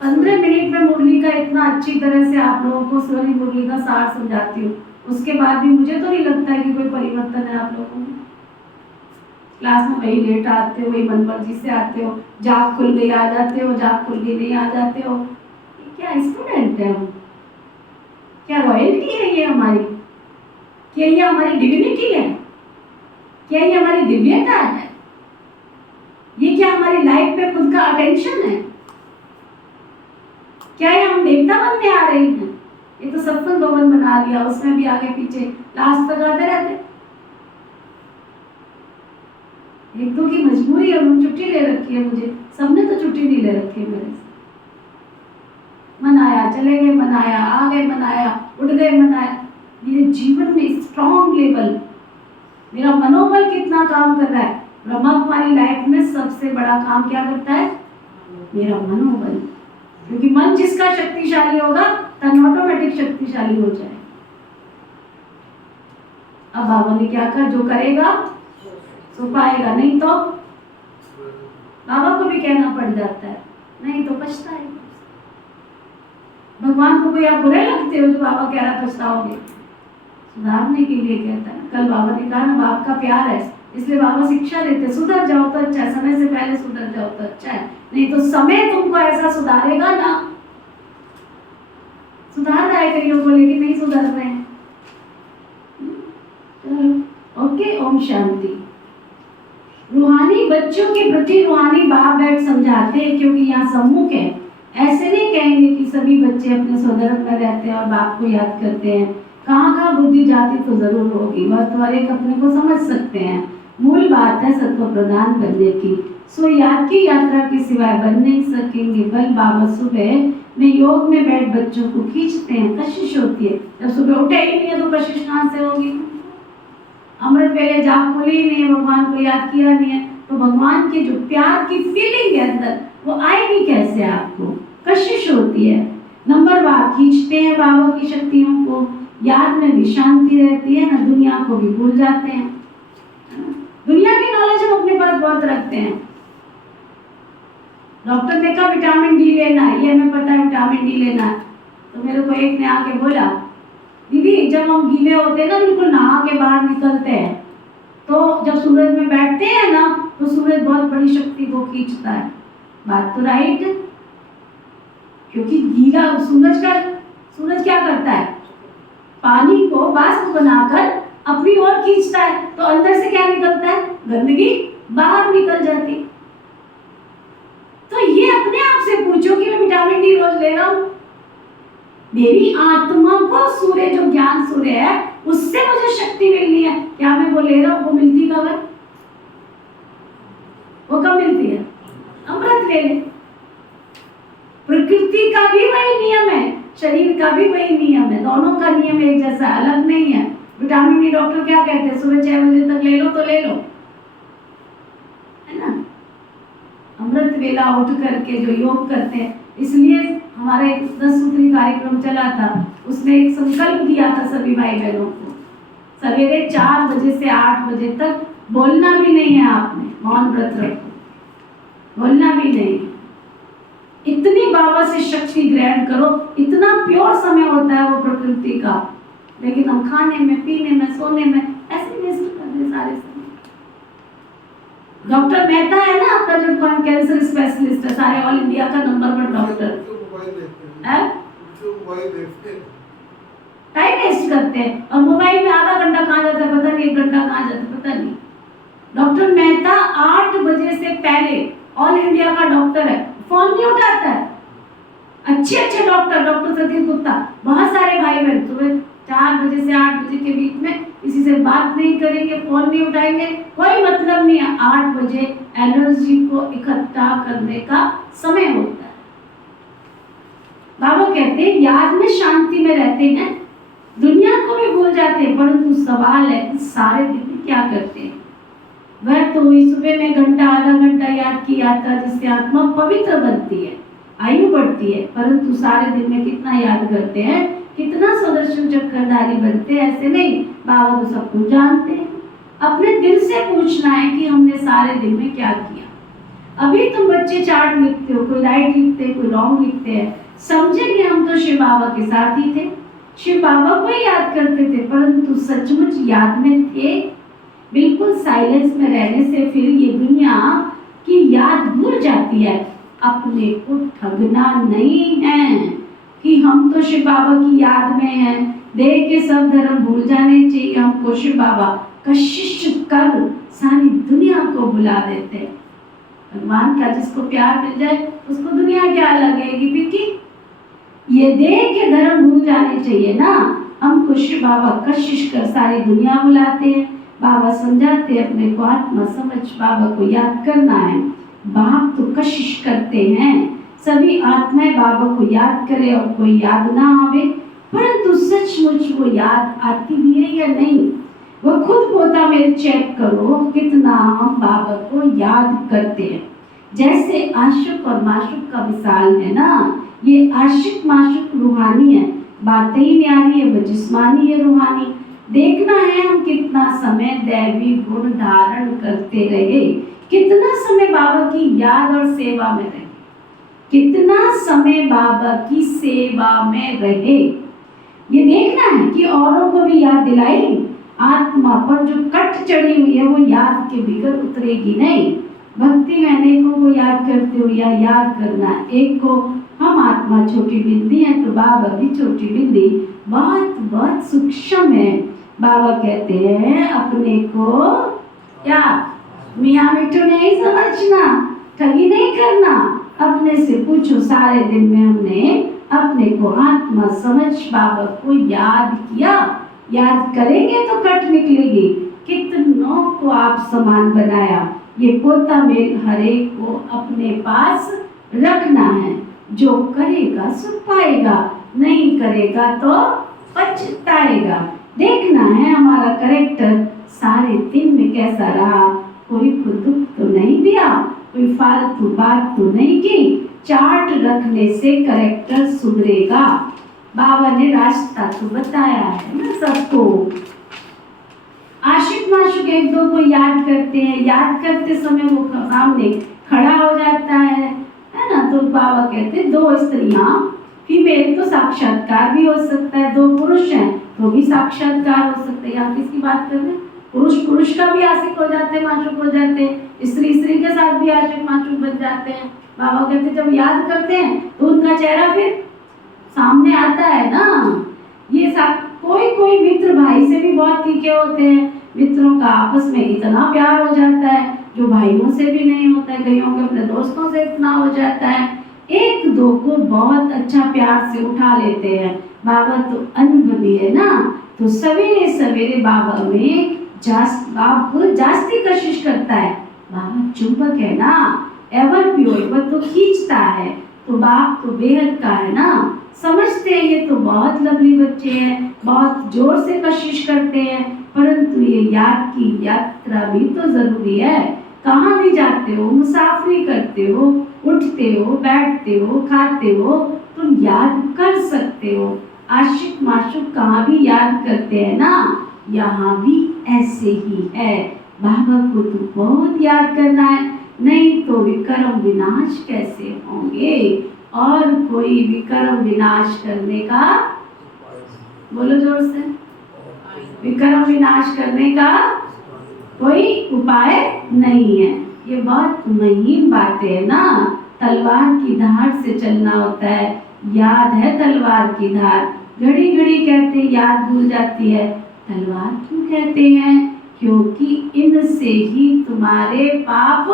15 मिनट में मुरली का इतना अच्छी तरह से आप लोगों को सारी मुरली का सार समझाती हूँ, उसके बाद भी मुझे तो नहीं लगता है कि कोई परिवर्तन है आप लोगों में। क्लास में वही लेट आते हो, वही मनमर्जी से आते हो, जाग खुल गई आ जाते हो, जाग खुल गई नहीं आ जाते हो। क्या स्टूडेंट है हम? क्या रॉयल्टी है ये हमारी? क्या ये हमारी डिविनिटी है? क्या ये हमारी दिव्यता है? ये क्या हमारी लाइफ पे खुद का अटेंशन है? क्या ये हम देवता बनने आ रहे हैं? ये तो सत्संग भवन बना लिया, उसमें भी आगे पीछे लास्ट तक आते रहते। एक तो की मजबूरी है, छुट्टी ले रखी है मुझे, सबने तो छुट्टी नहीं ले रखी है मेरे से। मनाया चले गए, मनाया आ गए, मनाया उठ गए, मनाया। मेरे जीवन में स्ट्रॉन्ग लेवल, मेरा मनोबल कितना काम कर रहा है। ब्रह्मा कुमारी लाइफ में सबसे बड़ा काम क्या करता है? मेरा मनोबल। क्योंकि मन जिसका शक्तिशाली होगा, तन ऑटोमेटिक शक्तिशाली हो जाए। अब बाबा ने क्या कहा, जो करेगा सो पाएगा, नहीं तो बाबा को भी कहना पड़ जाता है, नहीं तो पछताएगा। भगवान को कोई आप बुरे लगते हो जो बाबा कह रहा पछताओगे? सुधारने के लिए कहता है। कल बाबा ने कहा ना, बाप का प्यार है, इसलिए बाबा शिक्षा देते, सुधर जाओ तो अच्छा है, समय से पहले सुधर जाओ तो अच्छा है, नहीं तो समय तुमको ऐसा सुधारेगा ना। सुधार रहा है कईयों को, लेकिन नहीं सुधर रहे हैं। ओके, ओम शांति। रूहानी बच्चों के प्रति रूहानी बाप बैठ समझाते हैं, क्योंकि यहाँ सम्मुख है। ऐसे नहीं कहेंगे कि सभी बच्चे अपने स्वधर्म में रहते हैं और बाप को याद करते हैं। कहाँ कहाँ बुद्धि जाती तो जरूर होगी, वह तो हर एक अपने को समझ सकते हैं। मूल बात है सत्व प्रदान करने की। सो याद की यात्रा के सिवाय बन नहीं सकेंगे। बल बाबा सुबह में योग में बैठ बच्चों को खींचते हैं, कशिश होती है। जब सुबह उठे ही नहीं है तो कशिश कहाँ से होगी? अमृत वेले जाग खुली ही नहीं है, भगवान को याद किया नहीं है, तो भगवान के जो प्यार की फीलिंग है अंदर, वो आएगी कैसे आपको? कशिश होती है। नंबर बार खींचते हैं बाबा की शक्तियों को, याद में भी शांति रहती है ना, दुनिया को भी भूल जाते हैं। दुनिया की नॉलेज हम अपने पास बहुत रखते हैं। डॉक्टर ने कहा विटामिन डी लेना है, ये हमें पता है विटामिन डी लेना है, तो मेरे को एक ने आके बोला, दीदी जब हम गीले होते हैं ना, बिल्कुल नहा के बाहर निकलते हैं, तो जब सूरज में बैठते हैं ना तो सूरज बहुत बड़ी शक्ति को खींचता है। बात तो राइट है, क्योंकि गीला सूरज क्या करता है, पानी को वाष्प बनाकर अपनी ओर खींचता है, तो अंदर से क्या निकलता है, गंदगी बाहर निकल जाती। तो ये अपने आप से पूछो कि मैं विटामिन डी रोज ले रहा हूं, मेरी आत्मा को सूर्य जो ज्ञान सूर्य है उससे मुझे शक्ति मिलनी है, क्या मैं वो ले रहा हूं? वो मिलती कब है? वो कब मिलती है? अमृत वेले। प्रकृति का भी वही नियम है, शरीर का भी वही नियम है, दोनों का नियम एक जैसा, अलग नहीं है। विटामिन डी डॉक्टर क्या कहते हैं, सुबह 6 बजे तक ले लो तो ले लो, है ना। अमृत वेला उठ करके जो योग करते हैं, इसलिए हमारा एक 10 सूत्री कार्यक्रम चला था, उसमें एक संकल्प दिया था सभी भाई बहनों को, सवेरे 4 बजे से 8 बजे तक बोलना भी नहीं है आपने, मौन व्रत रखो, बोलना भी नहीं। इतनी बाबा से शक्ति ग्रहण करो, इतना प्योर समय होता है वो प्रकृति का, लेकिन हम खाने में, पीने में, सोने में ऐसे वेस्ट कर दे सारे समय। डॉक्टर मेहता है ना अपना जो कैंसर स्पेशलिस्ट है, सारे ऑल इंडिया का नंबर 1 डॉक्टर है, टाइम वेस्ट करते हैं और मोबाइल में आधा घंटा कहाँ जाता है पता नहीं, 1 घंटा कहाँ जाता है पता नहीं। डॉक्टर मेहता 8 बजे से पहले ऑल इंडिया का डॉक्टर है, फोन नहीं उठाता है। अच्छे डॉक्टर सतीश गुप्ता, बहुत सारे भाई बहन सुबह 4 बजे से 8 बजे के बीच में किसी से बात नहीं करेंगे, फोन नहीं उठाएंगे, कोई मतलब नहीं है। 8 बजे एनर्जी को इकट्ठा करने का समय होता है। बाबा कहते हैं याद में शांति में रहते हैं, दुनिया को भी भूल जाते हैं, परंतु सवाल है कि सारे दिन में क्या करते हैं। वह तो सुबह में घंटा आधा घंटा याद की यात्रा जिससे आत्मा पवित्र बनती है, आयु बढ़ती है, परंतु सारे दिन में कितना याद करते हैं, कितना सुदर्शन चक्रधारी बनते हैं, ऐसे नहीं। बाबा तो सब कुछ जानते हैं। अपने दिल से पूछना है कि हमने सारे दिन में क्या किया। अभी तुम बच्चे चार्ट लिखते हो, कोई राइट लिखते हैं, कोई रॉन्ग लिखते हैं, समझेंगे हम तो शिव बाबा के साथ ही थे, शिव बाबा को ही याद करते थे, परंतु सचमुच याद में थे। बिल्कुल साइलेंस में रहने से फिर ये दुनिया की याद भूल जाती है। अपने को ठगना नहीं है कि हम तो शिव बाबा की याद में हैं, देह के सब धर्म भूल जाने चाहिए हमको। शिव बाबा का शिष्य कर सारी दुनिया को बुला देते हैं। भगवान का जिसको प्यार मिल जाए उसको दुनिया क्या लगेगी बिकी। ये देह के धर्म भूल जाने चाहिए ना। हमको शिव बाबा कशिश कर सारी दुनिया बुलाते हैं। बाबा समझाते हैं अपने को आत्मा समझ बाबा को याद करना है। बाप तो कशिश करते हैं सभी आत्माएं बाबा को याद करे और कोई याद ना आवे, परंतु सचमुच वो याद आती भी है या नहीं, वो खुद पोता में चेक करो कितना हम बाबा को याद करते हैं। जैसे आशिक और माशूक का मिसाल है ना, ये आशिक माशूक रूहानी है, बातें ही न्यारी है, वो जिस्मानी है रूहानी। देखना है हम कितना समय दैवी गुण धारण करते रहे, कितना समय बाबा की याद और सेवा में रहे, कितना समय बाबा की सेवा में रहे। ये देखना है कि औरों को भी याद दिलाई। आत्मा पर जो कट चढ़ी हुई है वो याद के बिगड़ उतरेगी नहीं। भक्ति में अनेकों को याद करते हो या याद करना एक को। हम आत्मा छोटी बिंदी है तो बाबा भी छोटी बिंदी, बहुत बहुत सूक्ष्म है। बाबा कहते हैं अपने को क्या मियाँ मिठू नहीं समझना, ठगी नहीं करना। अपने से पूछो सारे दिन में हमने अपने को आत्मा समझ बाबा को याद किया। याद करेंगे तो कट निकलेगी। कितनों को आप समान बनाया, ये पोता मेल हर एक को अपने पास रखना है। जो करेगा सुख पाएगा, नहीं करेगा तो पछताएगा। देखना है हमारा करेक्टर सारे दिन में कैसा रहा। कोई को दुख तो नहीं दिया, कोई फालतू बात तो नहीं की। चार्ट रखने से करेक्टर सुधरेगा। बाबा ने रास्ता तो बताया है ना सबको। आशिक माशुक एक दो को याद करते हैं, याद करते समय वो सामने खड़ा हो जाता है ना। तो बाबा कहते हैं 2 स्त्रियां, फीमेल तो साक्षात्कार भी हो सकता है, 2 पुरुष हैं तो भी साक्षात्कार हो सकता है। आप किसकी बात कर रहे हैं? पुरुष पुरुष का भी आशिक हो जाते हैं, माशूक हो जाते हैं, स्त्री स्त्री के साथ भी आशिक माशूक बन जाते हैं। बाबा कहते जब याद करते हैं तो उनका चेहरा फिर सामने आता है ना। ये सब कोई कोई मित्र भाई से भी बहुत तीखे होते हैं, मित्रों का आपस में इतना प्यार हो जाता है जो भाइयों से भी नहीं होता है, कईयों के अपने दोस्तों से इतना हो जाता है, एक दो को बहुत अच्छा प्यार से उठा लेते हैं। बाबा तो अनुभवी है ना, तो सवेरे सवेरे बाबा में बाबा जास्ती कोशिश करता है। बाबा चुंबक है ना, एवर प्योर, वह तो खींचता है, तो बाप तो बेहद का है ना। समझते हैं ये तो बहुत लवली बच्चे हैं, बहुत जोर से कोशिश करते हैं, परंतु ये याद की यात्रा भी तो जरूरी है। कहाँ भी जाते हो, मुसाफरी करते हो, उठते हो, बैठते हो, खाते हो, तुम याद कर सकते हो। आशिक माशूक कहाँ भी याद करते हैं ना, यहाँ भी ऐसे ही है। बाबा को तो बहुत याद करना है, नहीं तो विक्रम विनाश कैसे होंगे। और कोई विक्रम विनाश करने का, बोलो जोर से, विक्रम विनाश करने का कोई उपाय नहीं है। ये बहुत महीन बातें है ना। तलवार की धार से चलना होता है, याद है तलवार की धार। घड़ी घड़ी कहते याद भूल जाती है, तलवार क्यों कहते हैं? क्योंकि इनसे ही तुम्हारे पाप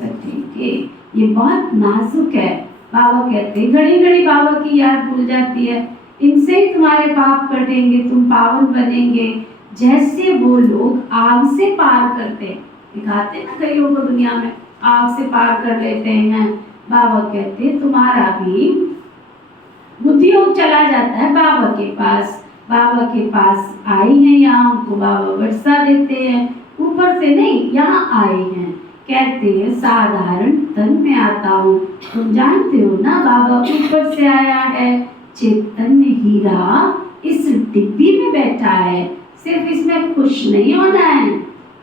कटेंगे। ये बहुत नाजुक है। बाबा कहते घड़ी घड़ी बाबा की याद भूल जाती है, इनसे ही तुम्हारे पाप कटेंगे, तुम पावन बनेंगे। जैसे वो लोग आग से पार करते, दिखाते ना कईयों को दुनिया में आग से पार कर लेते हैं। बाबा कहते तुम्हारा भी बुद्धि योग चला जाता है बाबा के पास। बाबा के पास आई हैं, यहाँ हमको बाबा वर्षा देते हैं, ऊपर से नहीं, यहाँ आए हैं। कहते हैं साधारण तन में आता हूँ। तुम जानते हो ना बाबा ऊपर से आया है। चैतन्य हीरा इस डिब्बी में बैठा है। सिर्फ इसमें खुश नहीं होना है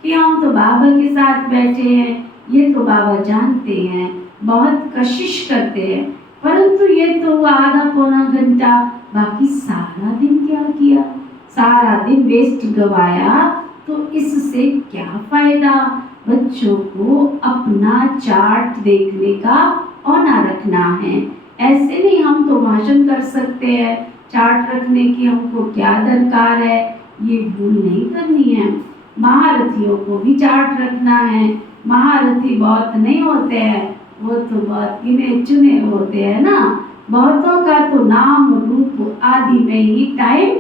कि हम तो बाबा के साथ बैठे हैं, ये तो बाबा जानते हैं, बहुत कोशिश करते हैं, परंतु ये तो आधा पौना घंटा, बाकी सारा दिन क्या किया, सारा दिन वेस्ट गवाया, तो इससे क्या फायदा। बच्चों को अपना चार्ट देखने का औना रखना है। ऐसे नहीं हम तो भाषण कर सकते हैं, चार्ट रखने की हमको क्या दरकार है, ये भूल नहीं करनी है। महारथियों को भी चार्ट रखना है। महारथी बहुत नहीं होते हैं, वो तो बहुत गिने चुने होते हैं ना। बहुतों का तो नाम रूप आदि में ही टाइम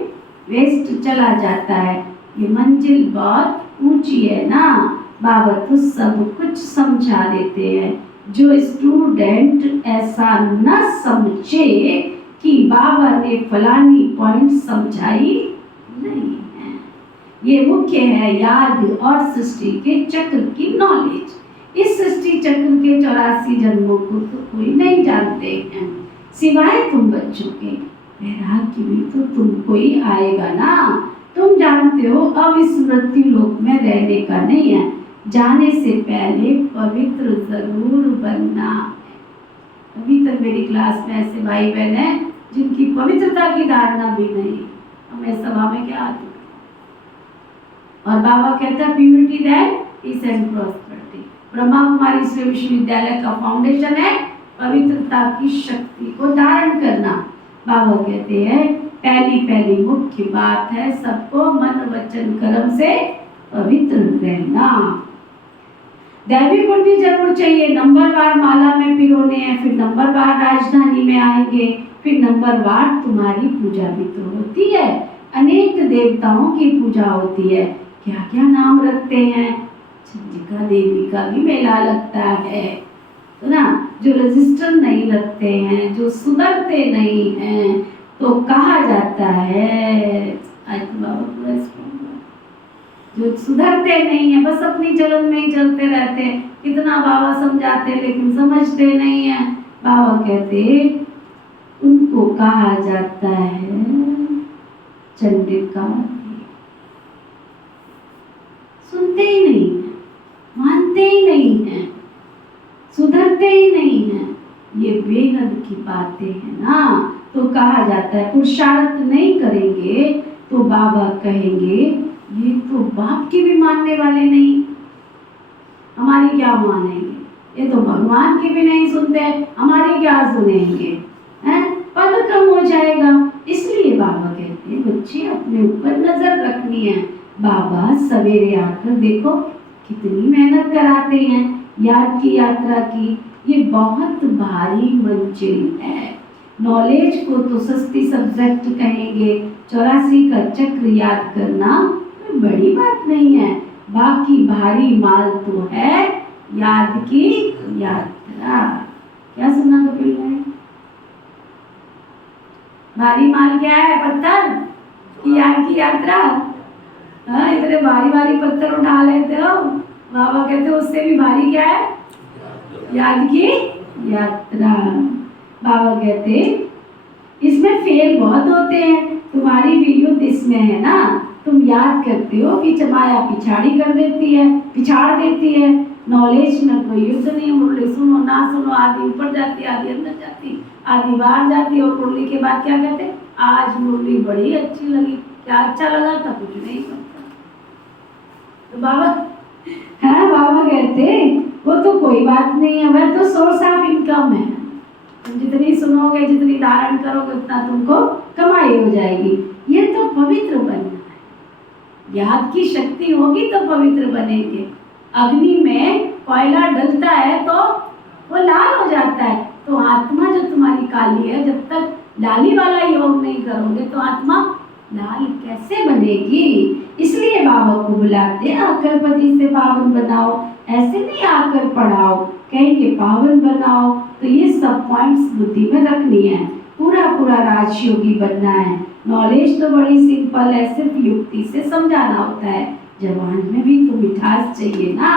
वेस्ट चला जाता है। ये मंजिल बहुत ऊंची है ना। बाबा तो सब कुछ समझा देते हैं। जो स्टूडेंट ऐसा न समझे कि बाबा ने फलानी पॉइंट समझाई नहीं है, ये मुख्य है याद और सृष्टि के चक्र की नॉलेज। इस सृष्टि चक्र के 84 जन्मों को तो कोई नहीं जानते हैं सिवाय तुम बच्चों के। वैराग्य भी तो तुमको ही आएगा ना। तुम जानते हो अब इस मृत्यु लोक में रहने का नहीं है, जाने से पहले पवित्र जरूर बनना है। अभी तक मेरी क्लास में ऐसे भाई बहन हैं जिनकी पवित्रता की धारणा भी नहीं। हमें सभा में क्या आती, और बाबा कहता है purity that peace and prosperity. Brahma Kumari Ishwar Vishwavidyalaya का फाउंडेशन है पवित्रता की शक्ति को धारण करना। बाबा कहते हैं पहली मुख्य बात है सबको मन वचन कर्म से पवित्र रहना। दैवी गुण भी जरूर चाहिए। नंबरवार माला में पिरोने हैं, फिर नंबरवार राजधानी में आएंगे, फिर नंबरवार तुम्हारी पूजा भी तो होती है। अनेक देवताओं की पूजा होती है। क्या क्या नाम रखते हैं, चंडिका देवी का भी मेला लगता है तो ना। जो रजिस्टर नहीं रखते हैं, जो सुधरते नहीं हैं, तो कहा जाता है जो सुधरते नहीं है, बस अपनी चलन में ही चलते रहते हैं। कितना बाबा समझाते लेकिन समझते नहीं है। बाबा कहते उनको कहा जाता है चंडिका। सुनते ही नहीं है, मानते ही नहीं है, सुधरते ही नहीं है। ये बेहद की बातें हैं ना। तो कहा जाता है पुरुषार्थ नहीं करेंगे तो बाबा कहेंगे ये तो बाप की भी मानने वाले नहीं, हमारी क्या मानेंगे? ये तो भगवान की भी नहीं सुनते, हमारी क्या सुनेंगे? हैं? पद कम हो जाएगा। इसलिए बाबा कहते हैं बच्चे अपने ऊपर नजर रखनी है। बाबा सवेरे आकर देखो कितनी मेहनत कराते हैं याद की यात्रा की। ये बहुत भारी मंजिल है। नॉलेज को तो सस्ती सब्जेक्ट कहेंगे, 84 का चक्र याद करना कोई बड़ी बात नहीं है। बाकी भारी माल तो है याद की यात्रा। क्या सुना कपिल भाई? भारी माल क्या है? पत्थर की याद की यात्रा। हाँ, इतने भारी भारी पत्थर उठा लेते हो। बाबा कहते हो उससे भी भारी क्या है? याद की यात्रा। बाबा कहते इसमें फेल बहुत होते हैं, तुम्हारी भी युद्ध इसमें है ना। तुम याद करते हो कि माया पिछाड़ी कर देती है, पिछाड़ देती है। नॉलेज में कोई युद्ध नहीं। मुरली सुनो ना सुनो, आधी ऊपर जाती, आधी अंदर जाती, आधी बाहर जाती। और मुरली के बाद क्या कहते? आज मुरली बड़ी अच्छी लगी। क्या अच्छा लगा था? कुछ नहीं पता। तो बाबा बाबा कहते वो तो कोई बात नहीं है, वह तो सोर्स ऑफ इनकम है। तुम जितनी सुनोगे, जितनी धारण करोगे, उतना तुमको कमाई हो जाएगी। ये तो पवित्र बनना है। याद की शक्ति होगी तो पवित्र बनेंगे। अग्नि में कोयला डलता है तो वो लाल हो जाता है। तो आत्मा जो तुम्हारी काली है, जब तक लाली वाला योग नहीं करोगे तो आत्मा लाल कैसे बनेगी? इसलिए बाबा को बुलाते हैं, आकर पति से पावन बनाओ। ऐसे नहीं आकर पढ़ाओ, कहेंगे पावन बनाओ। तो ये सब पॉइंट्स बुद्धि में रखनी है। पूरा पूरा राजयोगी बनना है। नॉलेज तो बड़ी सिंपल है, सिर्फ युक्ति से समझाना होता है। जवान में भी तो मिठास चाहिए ना।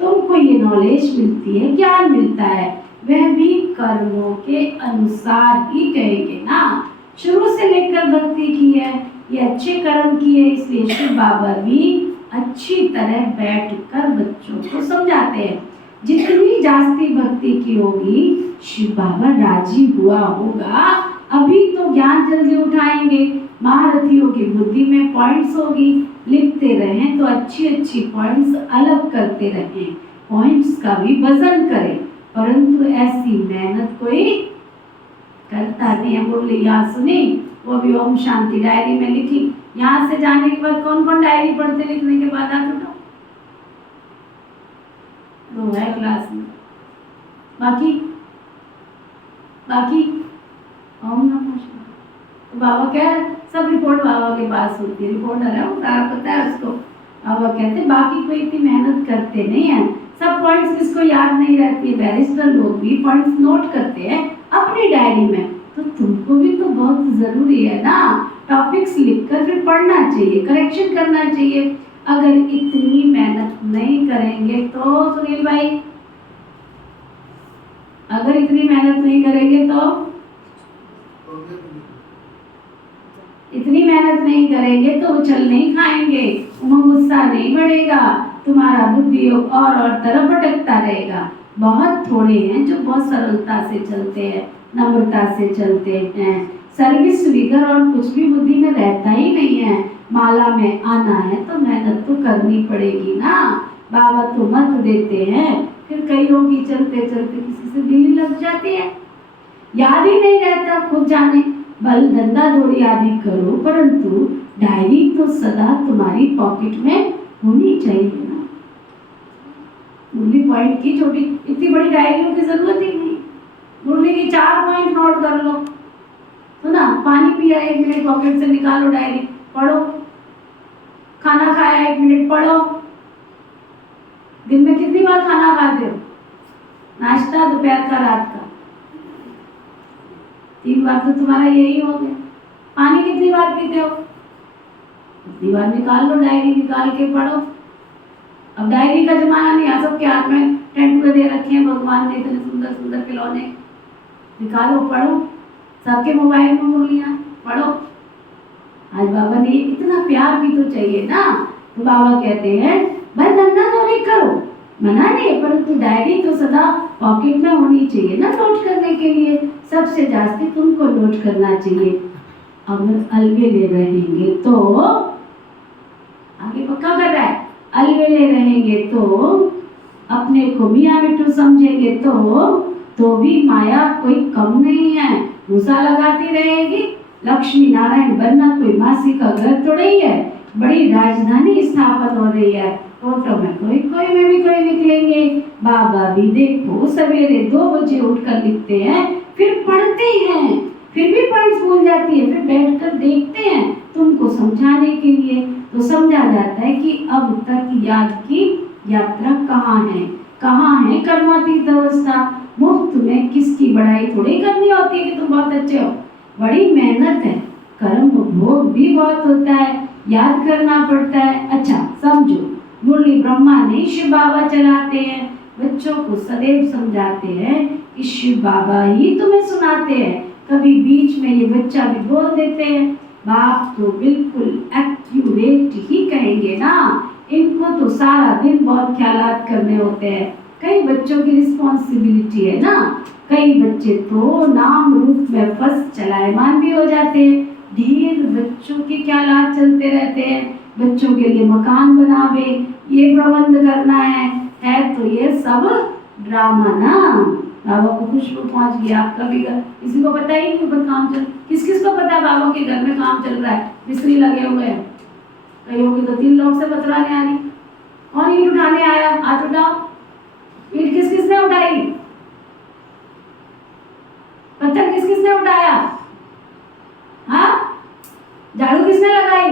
तुमको ये नॉलेज मिलती है, ज्ञान मिलता है, वह भी कर्मों के अनुसार ही कहेंगे ना। शुरू से लेकर भक्ति की है, ये अच्छे कर्म किए, इसलिए शिव बाबा भी अच्छी तरह बैठकर बच्चों को समझाते हैं। जितनी जास्ती भक्ति की होगी, शिव बाबा राजी हुआ होगा। अभी तो ज्ञान जल्दी उठाएंगे। महारथियों की बुद्धि में पॉइंट्स होगी, लिखते रहें तो अच्छी अच्छी पॉइंट्स अलग करते रहें। पॉइंट्स का भी वजन करें, परंतु ऐसी मेहनत कोई करता नहीं है। मुरली यहाँ सुनी, वो भी ओम शांति डायरी में लिखी। यहाँ से जाने के बाद कौन कौन डायरी पढ़ते? लिखने के बाद आप उठो, दो है क्लास में। बाकी ओम नमः शिवाय। तो बाबा क्या है, सब रिपोर्ट बाबा के पास होती है। रिपोर्टर है वो, सारा पता है उसको। बाबा कहते बाकी कोई इतनी मेहनत करते नहीं है। सब पॉइंट्स किसको याद नहीं रहती है? बैरिस्टर लोग भी पॉइंट्स नोट करते हैं अपनी डायरी में। तो तुमको भी तो बहुत जरूरी है ना, टॉपिक्स लिखकर फिर पढ़ना चाहिए, करेक्शन करना चाहिए। अगर इतनी मेहनत नहीं करेंगे तो सुनील भाई, अगर इतनी मेहनत नहीं करेंगे तो इतनी मेहनत नहीं करेंगे तो उछल नहीं खाएंगे, उमंग उत्साह नहीं बढ़ेगा, तुम्हारा बुद्धि और तरफ भटकता रहेगा। बहुत थोड़े हैं जो बहुत सरलता से चलते हैं, नम्रता से चलते हैं। सर्विस विगर और कुछ भी बुद्धि में रहता ही नहीं है। माला में आना है तो मेहनत तो करनी पड़ेगी ना। बाबा तो मत देते हैं, फिर कई होगी चलते चलते किसी से दिल लग जाती है, याद ही नहीं रहता। खुद जाने, बल धंधा थोड़ी आदि करो, परंतु डायरी तो सदा तुम्हारी पॉकेट में होनी चाहिए ना। मुरली पॉइंट की छोटी, इतनी बड़ी डायरियों की जरूरत ही नहीं। मुरली की 4 पॉइंट नोट कर लो, तो ना पानी पिया 1 मिनट पॉकेट से निकालो, डायरी पढ़ो। खाना खाया 1 मिनट पढ़ो। दिन में कितनी बार खाना खाते हो? नाश्ता, दोपहर का, रात का, 3 बार तो तुम्हारा यही हो गया। पानी कितनी बार पीते हो? कितनी बार निकाल लो, डायरी निकाल के पढ़ो। अब डायरी का जमाना नहीं है, सबके हाथ में टेंट दे रखे हैं भगवान ने, इतने सुंदर सुंदर खिलौने। निकालो, पढ़ो। सबके मोबाइल में मुरलियां, पढ़ो। आज बाबा ने इतना प्यार भी तो चाहिए ना। तो बाबा कहते हैं भाई धंधा तो नहीं करो, मना नहीं, परंतु डायरी तो सदा पॉकेट में होनी चाहिए ना, नोट करने के लिए। सबसे जास्ती तुमको नोट करना चाहिए। अगर अलबेले रहेंगे तो आगे पक्का कर रहा है, अलवेले रहेंगे तो, अपने को मियाँ मिट्टू समझेंगे तो भी माया कोई कम नहीं है, भूसा लगाती रहेगी। लक्ष्मी नारायण बनना कोई मासी का घर थोड़ा ही है, बड़ी राजधानी स्थापित हो रही है। फोटो में कोई में भी कोई निकलेंगे। बाबा भी देखो सवेरे 2 बजे उठकर लिखते हैं, फिर पढ़ते हैं, फिर भी पॉइंट्स भूल जाती है, फिर बैठकर देखते हैं तुमको समझाने के लिए। तो समझा जाता है कि अब तक याद की यात्रा कहाँ है कर्मातीत अवस्था। मुफ्त में किसकी बढ़ाई थोड़ी करनी होती है कि तुम बहुत अच्छे हो, बड़ी मेहनत है, कर्म भोग भी बहुत होता है, याद करना पड़ता है। अच्छा समझो, मुरली ब्रह्मा नहीं शिव बाबा चलाते हैं, बच्चों को सदैव समझाते हैं कि शिव बाबा ही तुम्हें सुनाते हैं। कभी बीच में ये बच्चा भी बोल देते हैं, बाप तो बिल्कुल एक्यूरेट ही कहेंगे ना, इनको तो सारा दिन बहुत ख्यालात करने होते हैं। कई बच्चों की रिस्पॉन्सिबिलिटी है ना, कई बच्चे तो नाम रूप में फर्स्ट चलायमान भी हो जाते हैं। ढेर बच्चों के ख्यालात चलते रहते हैं, बच्चों के लिए मकान बनावे, ये प्रबंध करना है तो ये सब ड्रामा ना। बाबा को खुशबू पहुंच गई, आपका भी घर, किसी को पता ही नहीं ऊपर काम चल, किस किस को पता बाबा के घर में काम चल रहा है, मिस्त्री लगे हुए हैं, कईयों की तो 3 लोग से बतलाने आ रही। कौन ईंट उठाने आया, हाथ उठाओ। ईंट किस किसने उठाई, पत्थर किस किसने उठाया, हाँ झाड़ू किसने लगाई,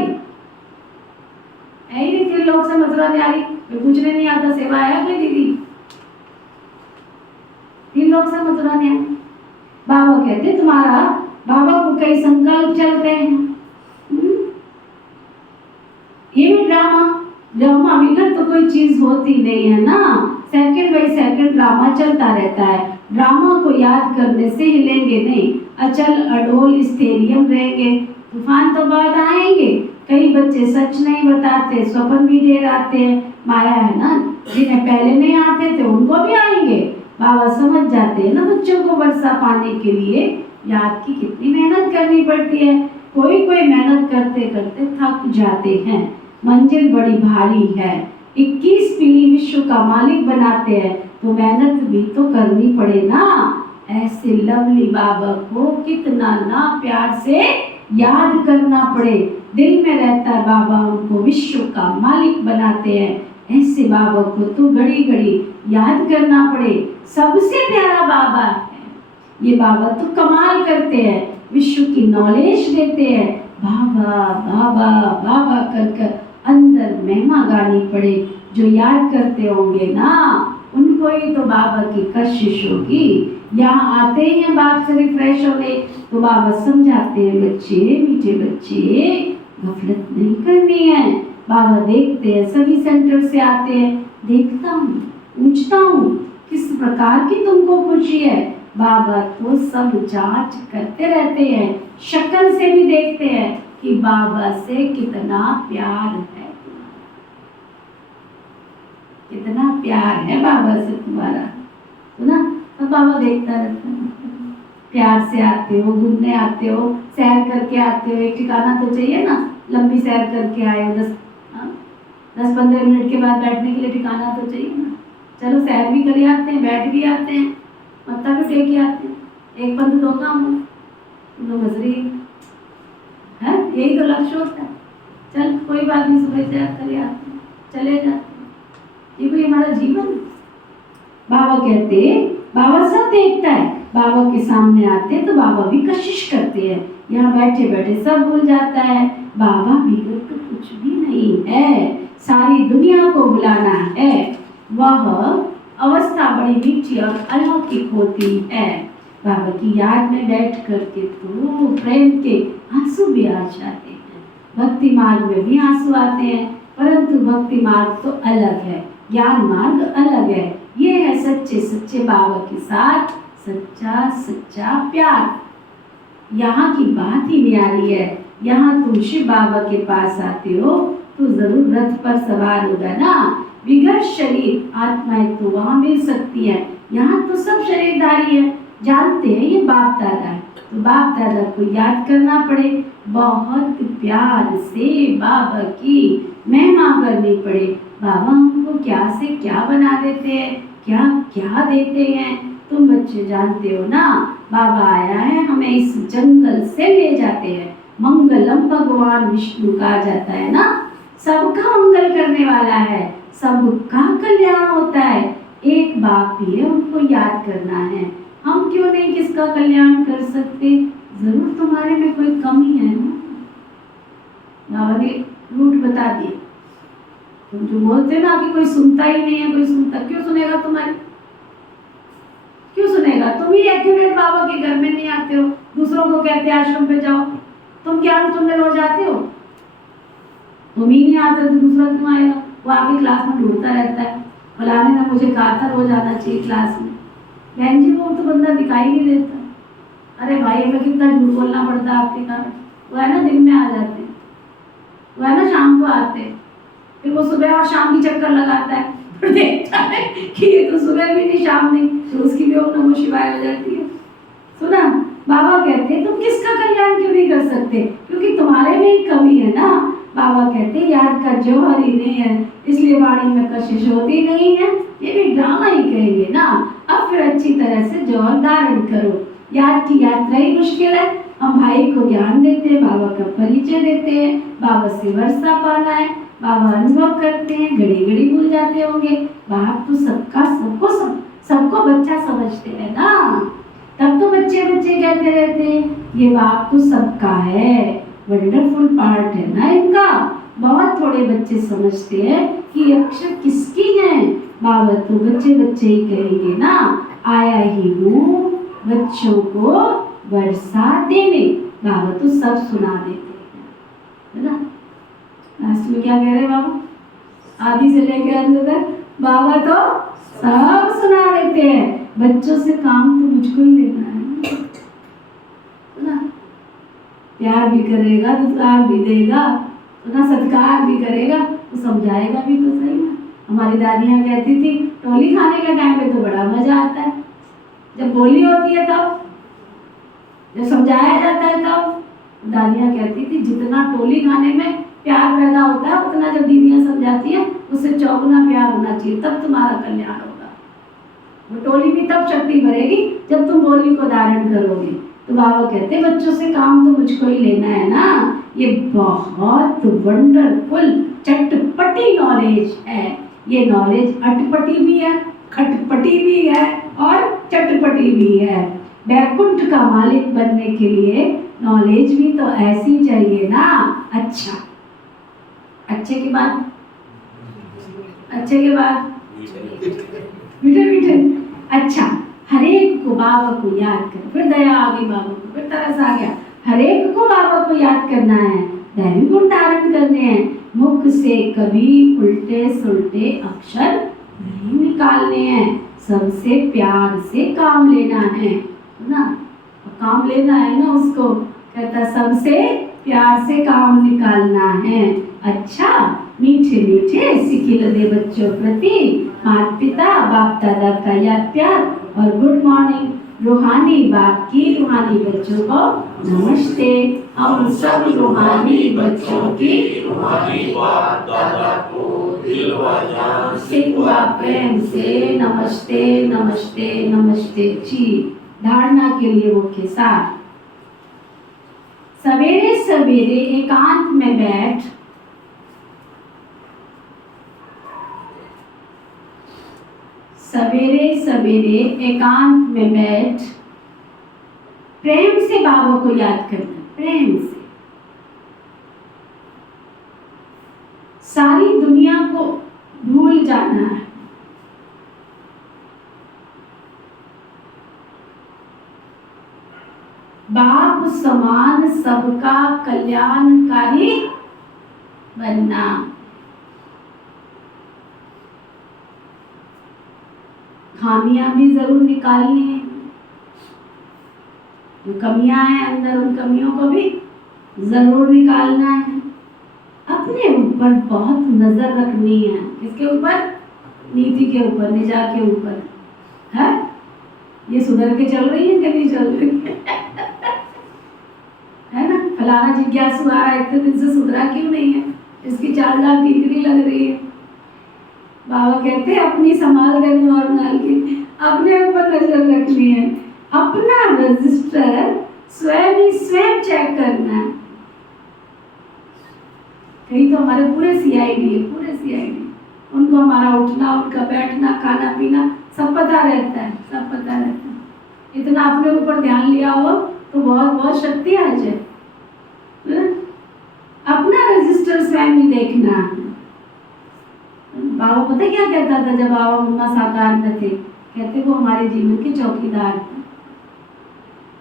यही नहीं 3 लोग से बतलाने आ रही, पूछने नहीं आता सेवा आया कोई दीदी, 3 लोग से बतलाने आए। बाबा कहते तुम्हारा, बाबा को कई संकल्प चलते हैं, ये भी ड्रामा बिगड़ तो कोई चीज होती नहीं है ना, सेकंड बाय सेकंड ड्रामा चलता रहता है। ड्रामा को याद करने से हिलेंगे नहीं, अचल अडोल स्टेडियम रहेंगे। तूफान तो बाद आएंगे, कई बच्चे सच नहीं बताते, स्वप्न भी ढेर आते हैं, माया है ना, जिन्हें पहले नहीं आते थे उनको भी आएंगे। बाबा समझ जाते हैं ना बच्चों को वर्षा पाने के लिए याद की कितनी मेहनत करनी पड़ती है। कोई मेहनत करते करते थक जाते हैं, मंजिल बड़ी भारी है, 21 पीढ़ी विश्व का मालिक बनाते हैं, तो मेहनत भी तो करनी पड़े ना। ऐसे लवली बाबा को कितना ना प्यार से याद करना पड़े, दिल में रहता है बाबा उनको विश्व का मालिक बनाते हैं। ऐसे बाबा को तो घड़ी घड़ी याद करना पड़े, सबसे प्यारा बाबा है ये। बाबा तो कमाल करते हैं, विश्व की नॉलेज देते हैं। बाबा बाबा बाबा कर अंदर महिमा गानी पड़े। जो याद करते होंगे ना उनको ही तो बाबा की कशिश होगी। यहाँ आते हैं बाप से रिफ्रेश होने, तो बाबा समझाते हैं बच्चे, मीठे बच्चे गफलत नहीं करनी है। बाबा देखते हैं, सभी सेंटर से आते हैं, देखता हूँ, पूछता हूँ किस प्रकार की तुमको खुशी है। बाबा तो सब जांच करते रहते हैं, शक्ल से भी देखते हैं कि बाबा से कितना प्यार है, कितना प्यार है बाबा से तुम्हारा, तो ना तो बाबा देखता रहता है। प्यार से आते हो, घूमने आते हो, सैर करके आते हो, एक ठिकाना तो चाहिए ना, लंबी सैर करके आए हो, 10-15 मिनट के बाद बैठने के लिए ठिकाना तो चाहिए ना। चलो सैर भी कर आते हैं, बैठ भी आते हैं, मत्था भी टेक आते हैं, एक पंथ 2 काम हो, 2 मजरी है, यही तो लक्ष्य होता है। चल कोई बात नहीं, सुबह सैर कर आते हैं, चले जाते हैं, ये कोई हमारा जीवन। बाबा कहते, बाबा सब देखता है, बाबा के सामने आते हैं तो बाबा भी कशिश करते हैं, यहाँ बैठे बैठे सब भूल जाता है। बाबा बिगड़ तो कुछ भी नहीं है, सारी दुनिया को बुलाना है। वह अवस्था बड़ी मीठी और अलौकिक होती है। बाबा की याद में बैठ करके तो प्रेम के आंसू भी आ जाते हैं। भक्ति मार्ग में भी आंसू आते हैं, परंतु भक्ति मार्ग तो अलग है, ज्ञान मार्ग अलग है। ये है सच्चे सच्चे बाबा के साथ सच्चा सच्चा प्यार। यहाँ की बात ही न्यारी है। यहाँ तुम शिव बाबा के पास आते हो तो जरूर रथ पर सवार होगा ना। विगर शरीर आत्माएं तो वहाँ मिल सकती है, यहाँ तो सब शरीरधारी है। जानते हैं ये बाप दादा है, तो बाप दादा को याद करना पड़े, बहुत प्यार से बाबा की महिमा करनी पड़े। बाबा हमको क्या से क्या बना देते हैं, क्या क्या देते हैं। तुम बच्चे जानते हो ना, बाबा आया है हमें इस जंगल से ले जाते हैं। मंगलम भगवान विष्णु कहा जाता है ना, सबका मंगल करने वाला है, सबका कल्याण होता है। एक बाप भी है, उनको याद करना है। हम क्यों नहीं किसका कल्याण कर सकते? जरूर तुम्हारे में कोई कमी है ना। बाबा ने रूट बता दिए। तुम जो बोलते ना कि कोई सुनता ही नहीं है, कोई सुनता, क्यों सुनेगा तुम्हारी? क्यों सुनेगा? तुम ही एक्यूरेट बाबा के घर में नहीं आते हो, दूसरों को कहते आश्रम पे जाओ। तुम ज्ञान सुनने रोज आते हो? तुम ही नहीं आते तो दूसरा क्यों आएगा? वो आके क्लास में ढूंढता रहता है, फलाने ने मुझे कहा था रोज आना चाहिए क्लास में। बहन जी वो तो बंदा दिखाई नहीं देता। अरे भाई हमें कितना झूठ बोलना पड़ता है आपके कारण। वो है ना दिन में आ जाते, वो है ना शाम को आते, फिर वो सुबह और शाम की चक्कर लगाता है, फिर देखता है कि ये तो सुबह भी नहीं शाम नहीं, तो उसकी भी ओम नमः शिवाय हो जाती है। सुना, बाबा कहते हैं तुम किसका कल्याण क्यों नहीं कर सकते? क्योंकि तुम्हारे में ही कमी है ना। बाबा कहते हैं याद का जौहर ही नहीं है, इसलिए वाणी में कशिश होती नहीं है। ये भी ड्रामा ही कहेंगे ना। अब फिर अच्छी तरह से जौहर धारण करो। याद की यात्रा ही मुश्किल है। हम भाई को ज्ञान देते हैं, बाबा का परिचय देते हैं, बाबा से वर्षा पाना है, बाबा अनुभव करते हैं, घड़ी घड़ी भूल जाते होंगे। बाप तो सबका सबको बच्चा समझते हैं ना, तब तो बच्चे बच्चे कहते रहते हैं। ये बाप तो सबका है, वंडरफुल पार्ट है ना इनका। बहुत थोड़े बच्चे समझते हैं कि अक्षर किसकी है। बाबा तो बच्चे बच्चे ही कहेंगे ना, आया ही हूँ बच्चों को वर्षा देने। बाबा तो सब सुना देते हैं, है ना। लास्ट में क्या कह रहे बाबा? आदि से लेकर अंत तक बाबा तो सब सुना देते हैं। बच्चों से काम तो मुझको ही लेना है ना। प्यार भी करेगा, दुलार भी देगा, ना सत्कार भी करेगा, तो समझाएगा भी तो सही ना। हमारी दादियाँ कहती थी टोली खाने के टाइम पे तो बड़ा मजा आता है, जब बोली होती है तब, जब समझाया जाता है तब। दादियाँ कहती थी जितना टोली खाने में प्यार पैदा होता है, उतना जब दीदियाँ समझाती है उससे चौगुना प्यार होना चाहिए, तब तुम्हारा कल्याण होगा। वो टोली भी तब शक्ति भरेगी जब तुम बोली को धारण करोगे। तो बाबा कहते हैं बच्चों से काम तो मुझको ही लेना है ना। ये बहुत वंडरफुल चटपटी नॉलेज है। ये नॉलेज अटपटी भी है, खटपटी भी है और चटपटी भी है। वैकुंठ का मालिक बनने के लिए नॉलेज भी तो ऐसी चाहिए ना। अच्छा, अच्छे के बाद, अच्छे के बाद मीठे मीठे। अच्छा, हरेक को बाबा को याद कर, फिर दया आ गई बाबा को, फिर तरस आ गया। हरेक को बाबा को याद करना है, दैवी गुण धारण करने हैं। मुख से कभी उल्टे सुलटे अक्षर नहीं निकालने हैं। सबसे प्यार से काम लेना है ना। काम लेना है ना, उसको कहता सबसे प्यार से काम निकालना है। अच्छा, मीठे मीठे सिखिल दे बच्चों प्रति माता पिता बाप दादा का याद प्यार और गुड मॉर्निंग। रूहानी बाप की रूहानी बच्चों को नमस्ते। हम सब रूहानी बच्चों की रूहानी बाप दादा को दिल व जान से प्रेम से नमस्ते नमस्ते नमस्ते जी। धारणा के लिए मुख्य सार, सवेरे सवेरे एकांत में बैठ सवेरे सवेरे एकांत में बैठ प्रेम से बाबा को याद करना। प्रेम से सारी दुनिया को भूल जाना है। बाप समान सबका कल्याणकारी बनना। खामियां भी जरूर निकालनी है, जो कमियां हैं अंदर उन कमियों को भी जरूर निकालना है। अपने ऊपर बहुत नजर रखनी है। किसके ऊपर? नीति के ऊपर, निजा के ऊपर है। ये सुधर के चल रही है कि नहीं चल रही है? फलाना जिज्ञासु आ रहा है, इतने दिन से सुधरा क्यों नहीं है, इसकी चाल डाल ठीकरी लग रही है। बाबा कहते हैं अपनी संभाल देनी और नाल की, अपने ऊपर नजर रखनी है, अपना रजिस्टर स्वयं ही स्वयं चेक करना है। कहीं तो हमारे पूरे सीआईडी है, पूरे सीआईडी, उनको हमारा उठना, उनका बैठना, खाना पीना सब पता रहता है, सब पता रहता है। इतना अपने ऊपर ध्यान लिया हो तो बहुत बहुत शक्ति आ जाए। अपना रजिस्टर स्वयं ही देखना। बाबा पता क्या कहता था जब बाबा मम्मा साकार में थे, कहते वो हमारे जीवन के चौकीदार थे।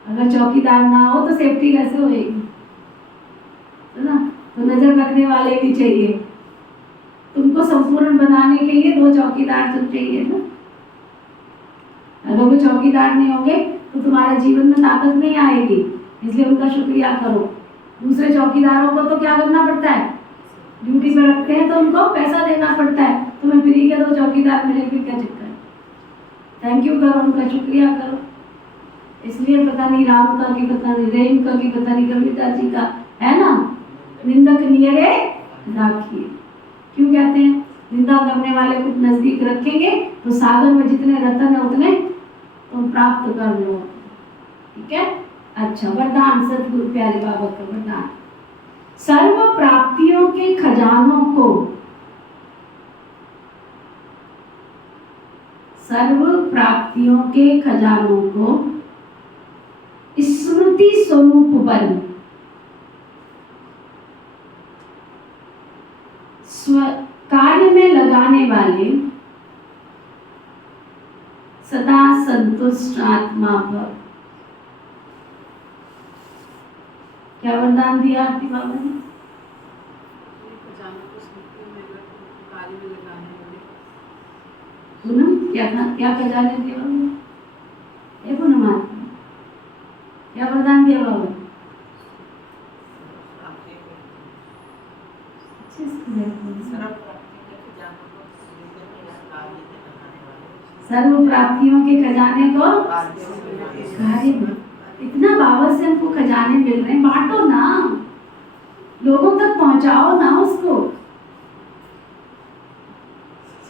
अगर चौकीदार ना हो तो सेफ्टी कैसे होएगी, है ना? तो नजर रखने वाले भी चाहिए। तुमको संपूर्ण बनाने के लिए 2 चौकीदार तो चाहिए ना। अगर वो चौकीदार नहीं होंगे तो तुम्हारे जीवन में ताकत नहीं आएगी, इसलिए उनका शुक्रिया करो। दूसरे चौकीदारों को तो क्या करना पड़ता है, ड्यूटी पे रखते हैं तो उनको पैसा देना पड़ता है। तुम्हें फ्री के 2 चौकीदार मिले, फिर क्या चक्कर है? थैंक यू करो, उनका शुक्रिया करो। इसलिए पता नहीं राम का कि पता नहीं रहीम का कि पता नहीं कविता जी का है ना, निंदक नियरे राखिए। क्यों कहते हैं? निंदा करने वाले को नजदीक रखेंगे तो सागर में जितने रतन है उतने तुम प्राप्त कर लो। ठीक है? अच्छा, वरदान सतगुरु प्यारे बाबा का वरदान। सर्व प्राप्तियों के खजानों को, सर्व प्राप्तियों के खजानों को स्मृति स्वरूप बन कार्य में लगाने वाले सदा संतुष्ट आत्मा भव। क्या वरदान दिया आपकी बाबा ने? खजानों को स्मृति में कार्य में लगाने वाले। सुनो क्या था, क्या खजाने दिए बाबा? देखो ना माता, क्या वरदान दिया बाबा? सर्व प्राप्तियों के खजाने को कार्य में। इतना बाबा से हमको खजाने मिल रहे हैं, बांटो ना, लोगों तक पहुंचाओ ना उसको।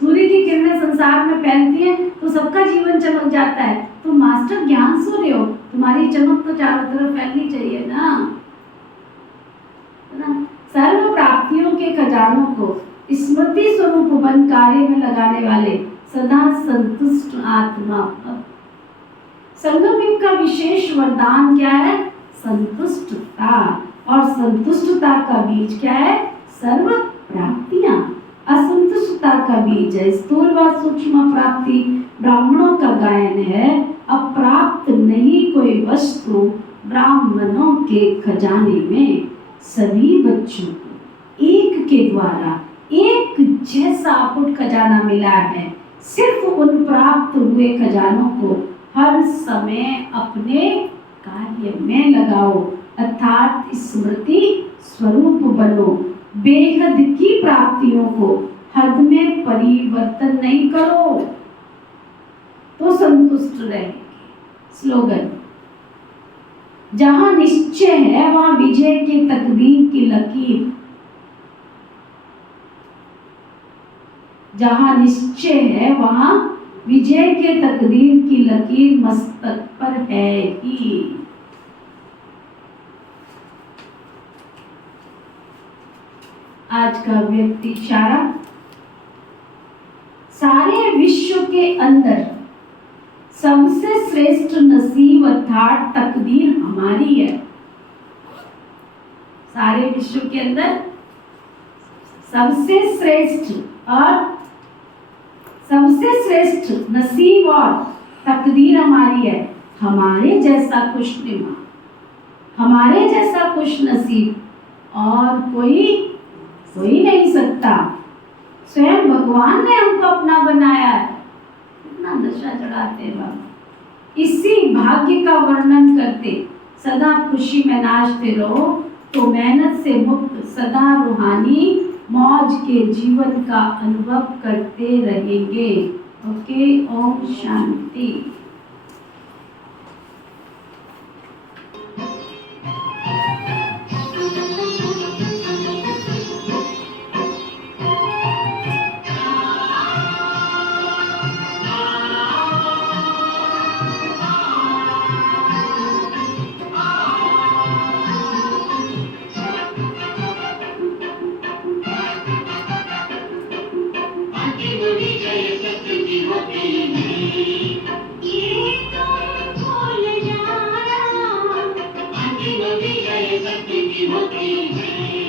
सूर्य की किरणें संसार में फैलती हैं तो सबका जीवन चमक जाता है। तुम मास्टर ज्ञान सूर्य हो, तुम्हारी चमक तो चारों तरफ फैलनी चाहिए ना, है ना? सर्व प्राप्तियों के खजानों को स्मृति स्वरूप बन कार्य में लगाने वाले सदा संतुष्ट आत्मा भव। संगम युग का विशेष वरदान क्या है? संतुष्टता। और संतुष्टता का बीज क्या है? सर्व प्राप्तियां। असंतुष्टता का बीज है स्थूल व सूक्ष्म प्राप्ति। ब्राह्मणों का गायन है, अप्राप्त नहीं कोई वस्तु ब्राह्मणों के खजाने में। सभी बच्चों को एक के द्वारा एक जैसा अटूट खजाना मिला है। सिर्फ उन प्राप्त हुए खजानों को हर समय अपने कार्य में लगाओ, अर्थात स्मृति स्वरूप बनो। बेहद की प्राप्तियों को हद में परिवर्तन नहीं करो तो संतुष्ट रहेंगे। स्लोगन, जहां निश्चय है वहां विजय की तकदीर की लकीर। जहां निश्चय है वहां विजय के तकदीर की लकीर मस्तक पर है ही। आज का व्यक्ति इशारा, सारे विश्व के अंदर सबसे श्रेष्ठ नसीब अर्थात तकदीर हमारी है। सारे विश्व के अंदर सबसे श्रेष्ठ और सबसे श्रेष्ठ नसीब और तकदीर हमारी है। हमारे जैसा खुशनुमा, हमारे जैसा खुश नसीब और कोई नहीं सकता। स्वयं भगवान ने हमको अपना बनाया है। कितना नशा चढ़ाते हैं बाबा। इसी भाग्य का वर्णन करते सदा खुशी में नाचते रहो तो मेहनत से मुक्त सदा रूहानी मौज के जीवन का अनुभव करते रहेंगे। ओके, ओम शांति। सत्य की होती है